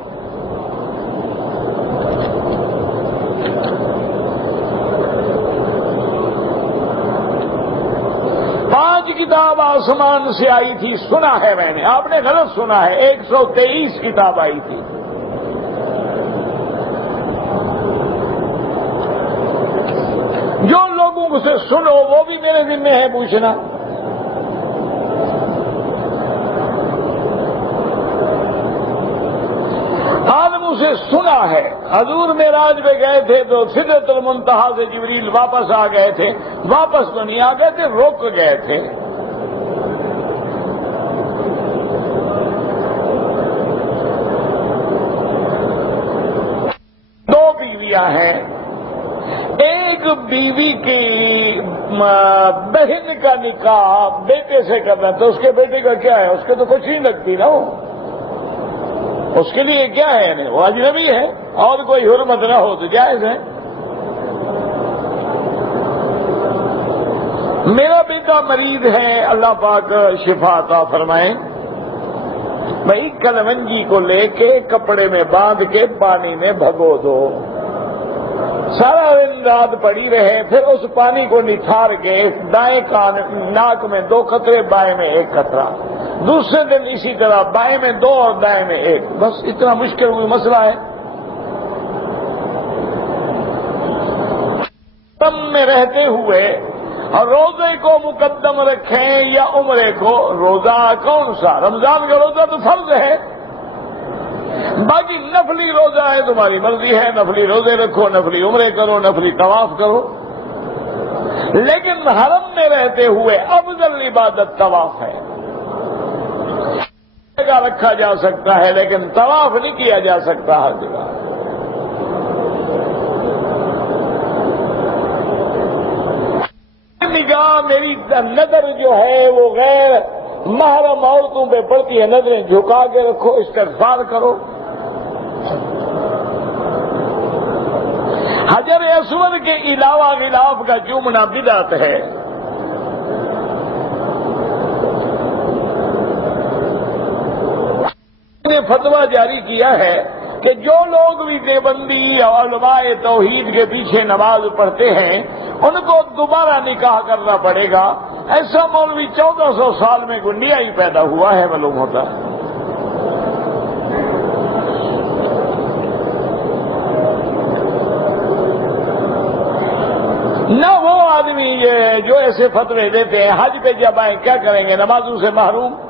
کتاب آسمان سے آئی تھی، سنا ہے میں نے، آپ نے غلط سنا ہے، 123 کتاب آئی تھی۔ جو لوگوں سے سنو وہ بھی میرے ذمہ ہے پوچھنا۔ آدموں سے سنا ہے، حضور معراج پہ گئے تھے تو سدرۃ المنتہا سے جبریل واپس آ گئے تھے، واپس تو نہیں آ گئے تھے، رک گئے تھے۔ دو بیویاں ہیں، ایک بیوی کی بہن کا نکاح بیٹے سے کرنا، تو اس کے بیٹے کا کیا ہے؟ اس کے تو کچھ نہیں لگتی نا، وہ اس کے لیے کیا ہے؟ یعنی وہ اجنبی ہے، اور کوئی حرمت نہ ہو تو جائز ہے۔ میرا بیٹا مریض ہے، اللہ پاک شفا عطا فرمائے۔ بھائی کلونجی کو لے کے کپڑے میں باندھ کے پانی میں بھگو دو، سارا دن رات پڑی رہے، پھر اس پانی کو نتھار کے دائیں کان ناک میں 2 قطرے، بائیں میں 1 قطرہ، دوسرے دن اسی طرح بائیں میں 2 اور دائیں میں 1، بس اتنا مشکل کوئی مسئلہ ہے؟ تم میں رہتے ہوئے اور روزے کو مقدم رکھیں یا عمرے کو؟ روزہ کون سا؟ رمضان کا روزہ تو فرض ہے، باقی نفلی روزہ ہے تمہاری مرضی ہے، نفلی روزے رکھو، نفلی عمرے کرو، نفلی طواف کرو، لیکن حرم میں رہتے ہوئے افضل عبادت طواف ہے۔ جگہ رکھا جا سکتا ہے لیکن طواف نہیں کیا جا سکتا ہر جگہ۔ نگاہ میری نظر جو ہے وہ غیر محرم عورتوں پہ پڑتی ہے، نظریں جھکا کے رکھو، استغفار کرو۔ حجر اسود کے علاوہ غلاف کا چومنا بدعت ہے۔ نے فتویٰ جاری کیا ہے کہ جو لوگ بھی دیوبندی یا علماء توحید کے پیچھے نماز پڑھتے ہیں ان کو دوبارہ نکاح کرنا پڑے گا۔ ایسا مولوی 1400 سال میں گنڈیا ہی پیدا ہوا ہے معلوم ہوتا ہے۔ نہ وہ آدمی جو ایسے فتوے دیتے ہیں حج پہ جب آئیں کیا کریں گے، نمازوں سے محروم۔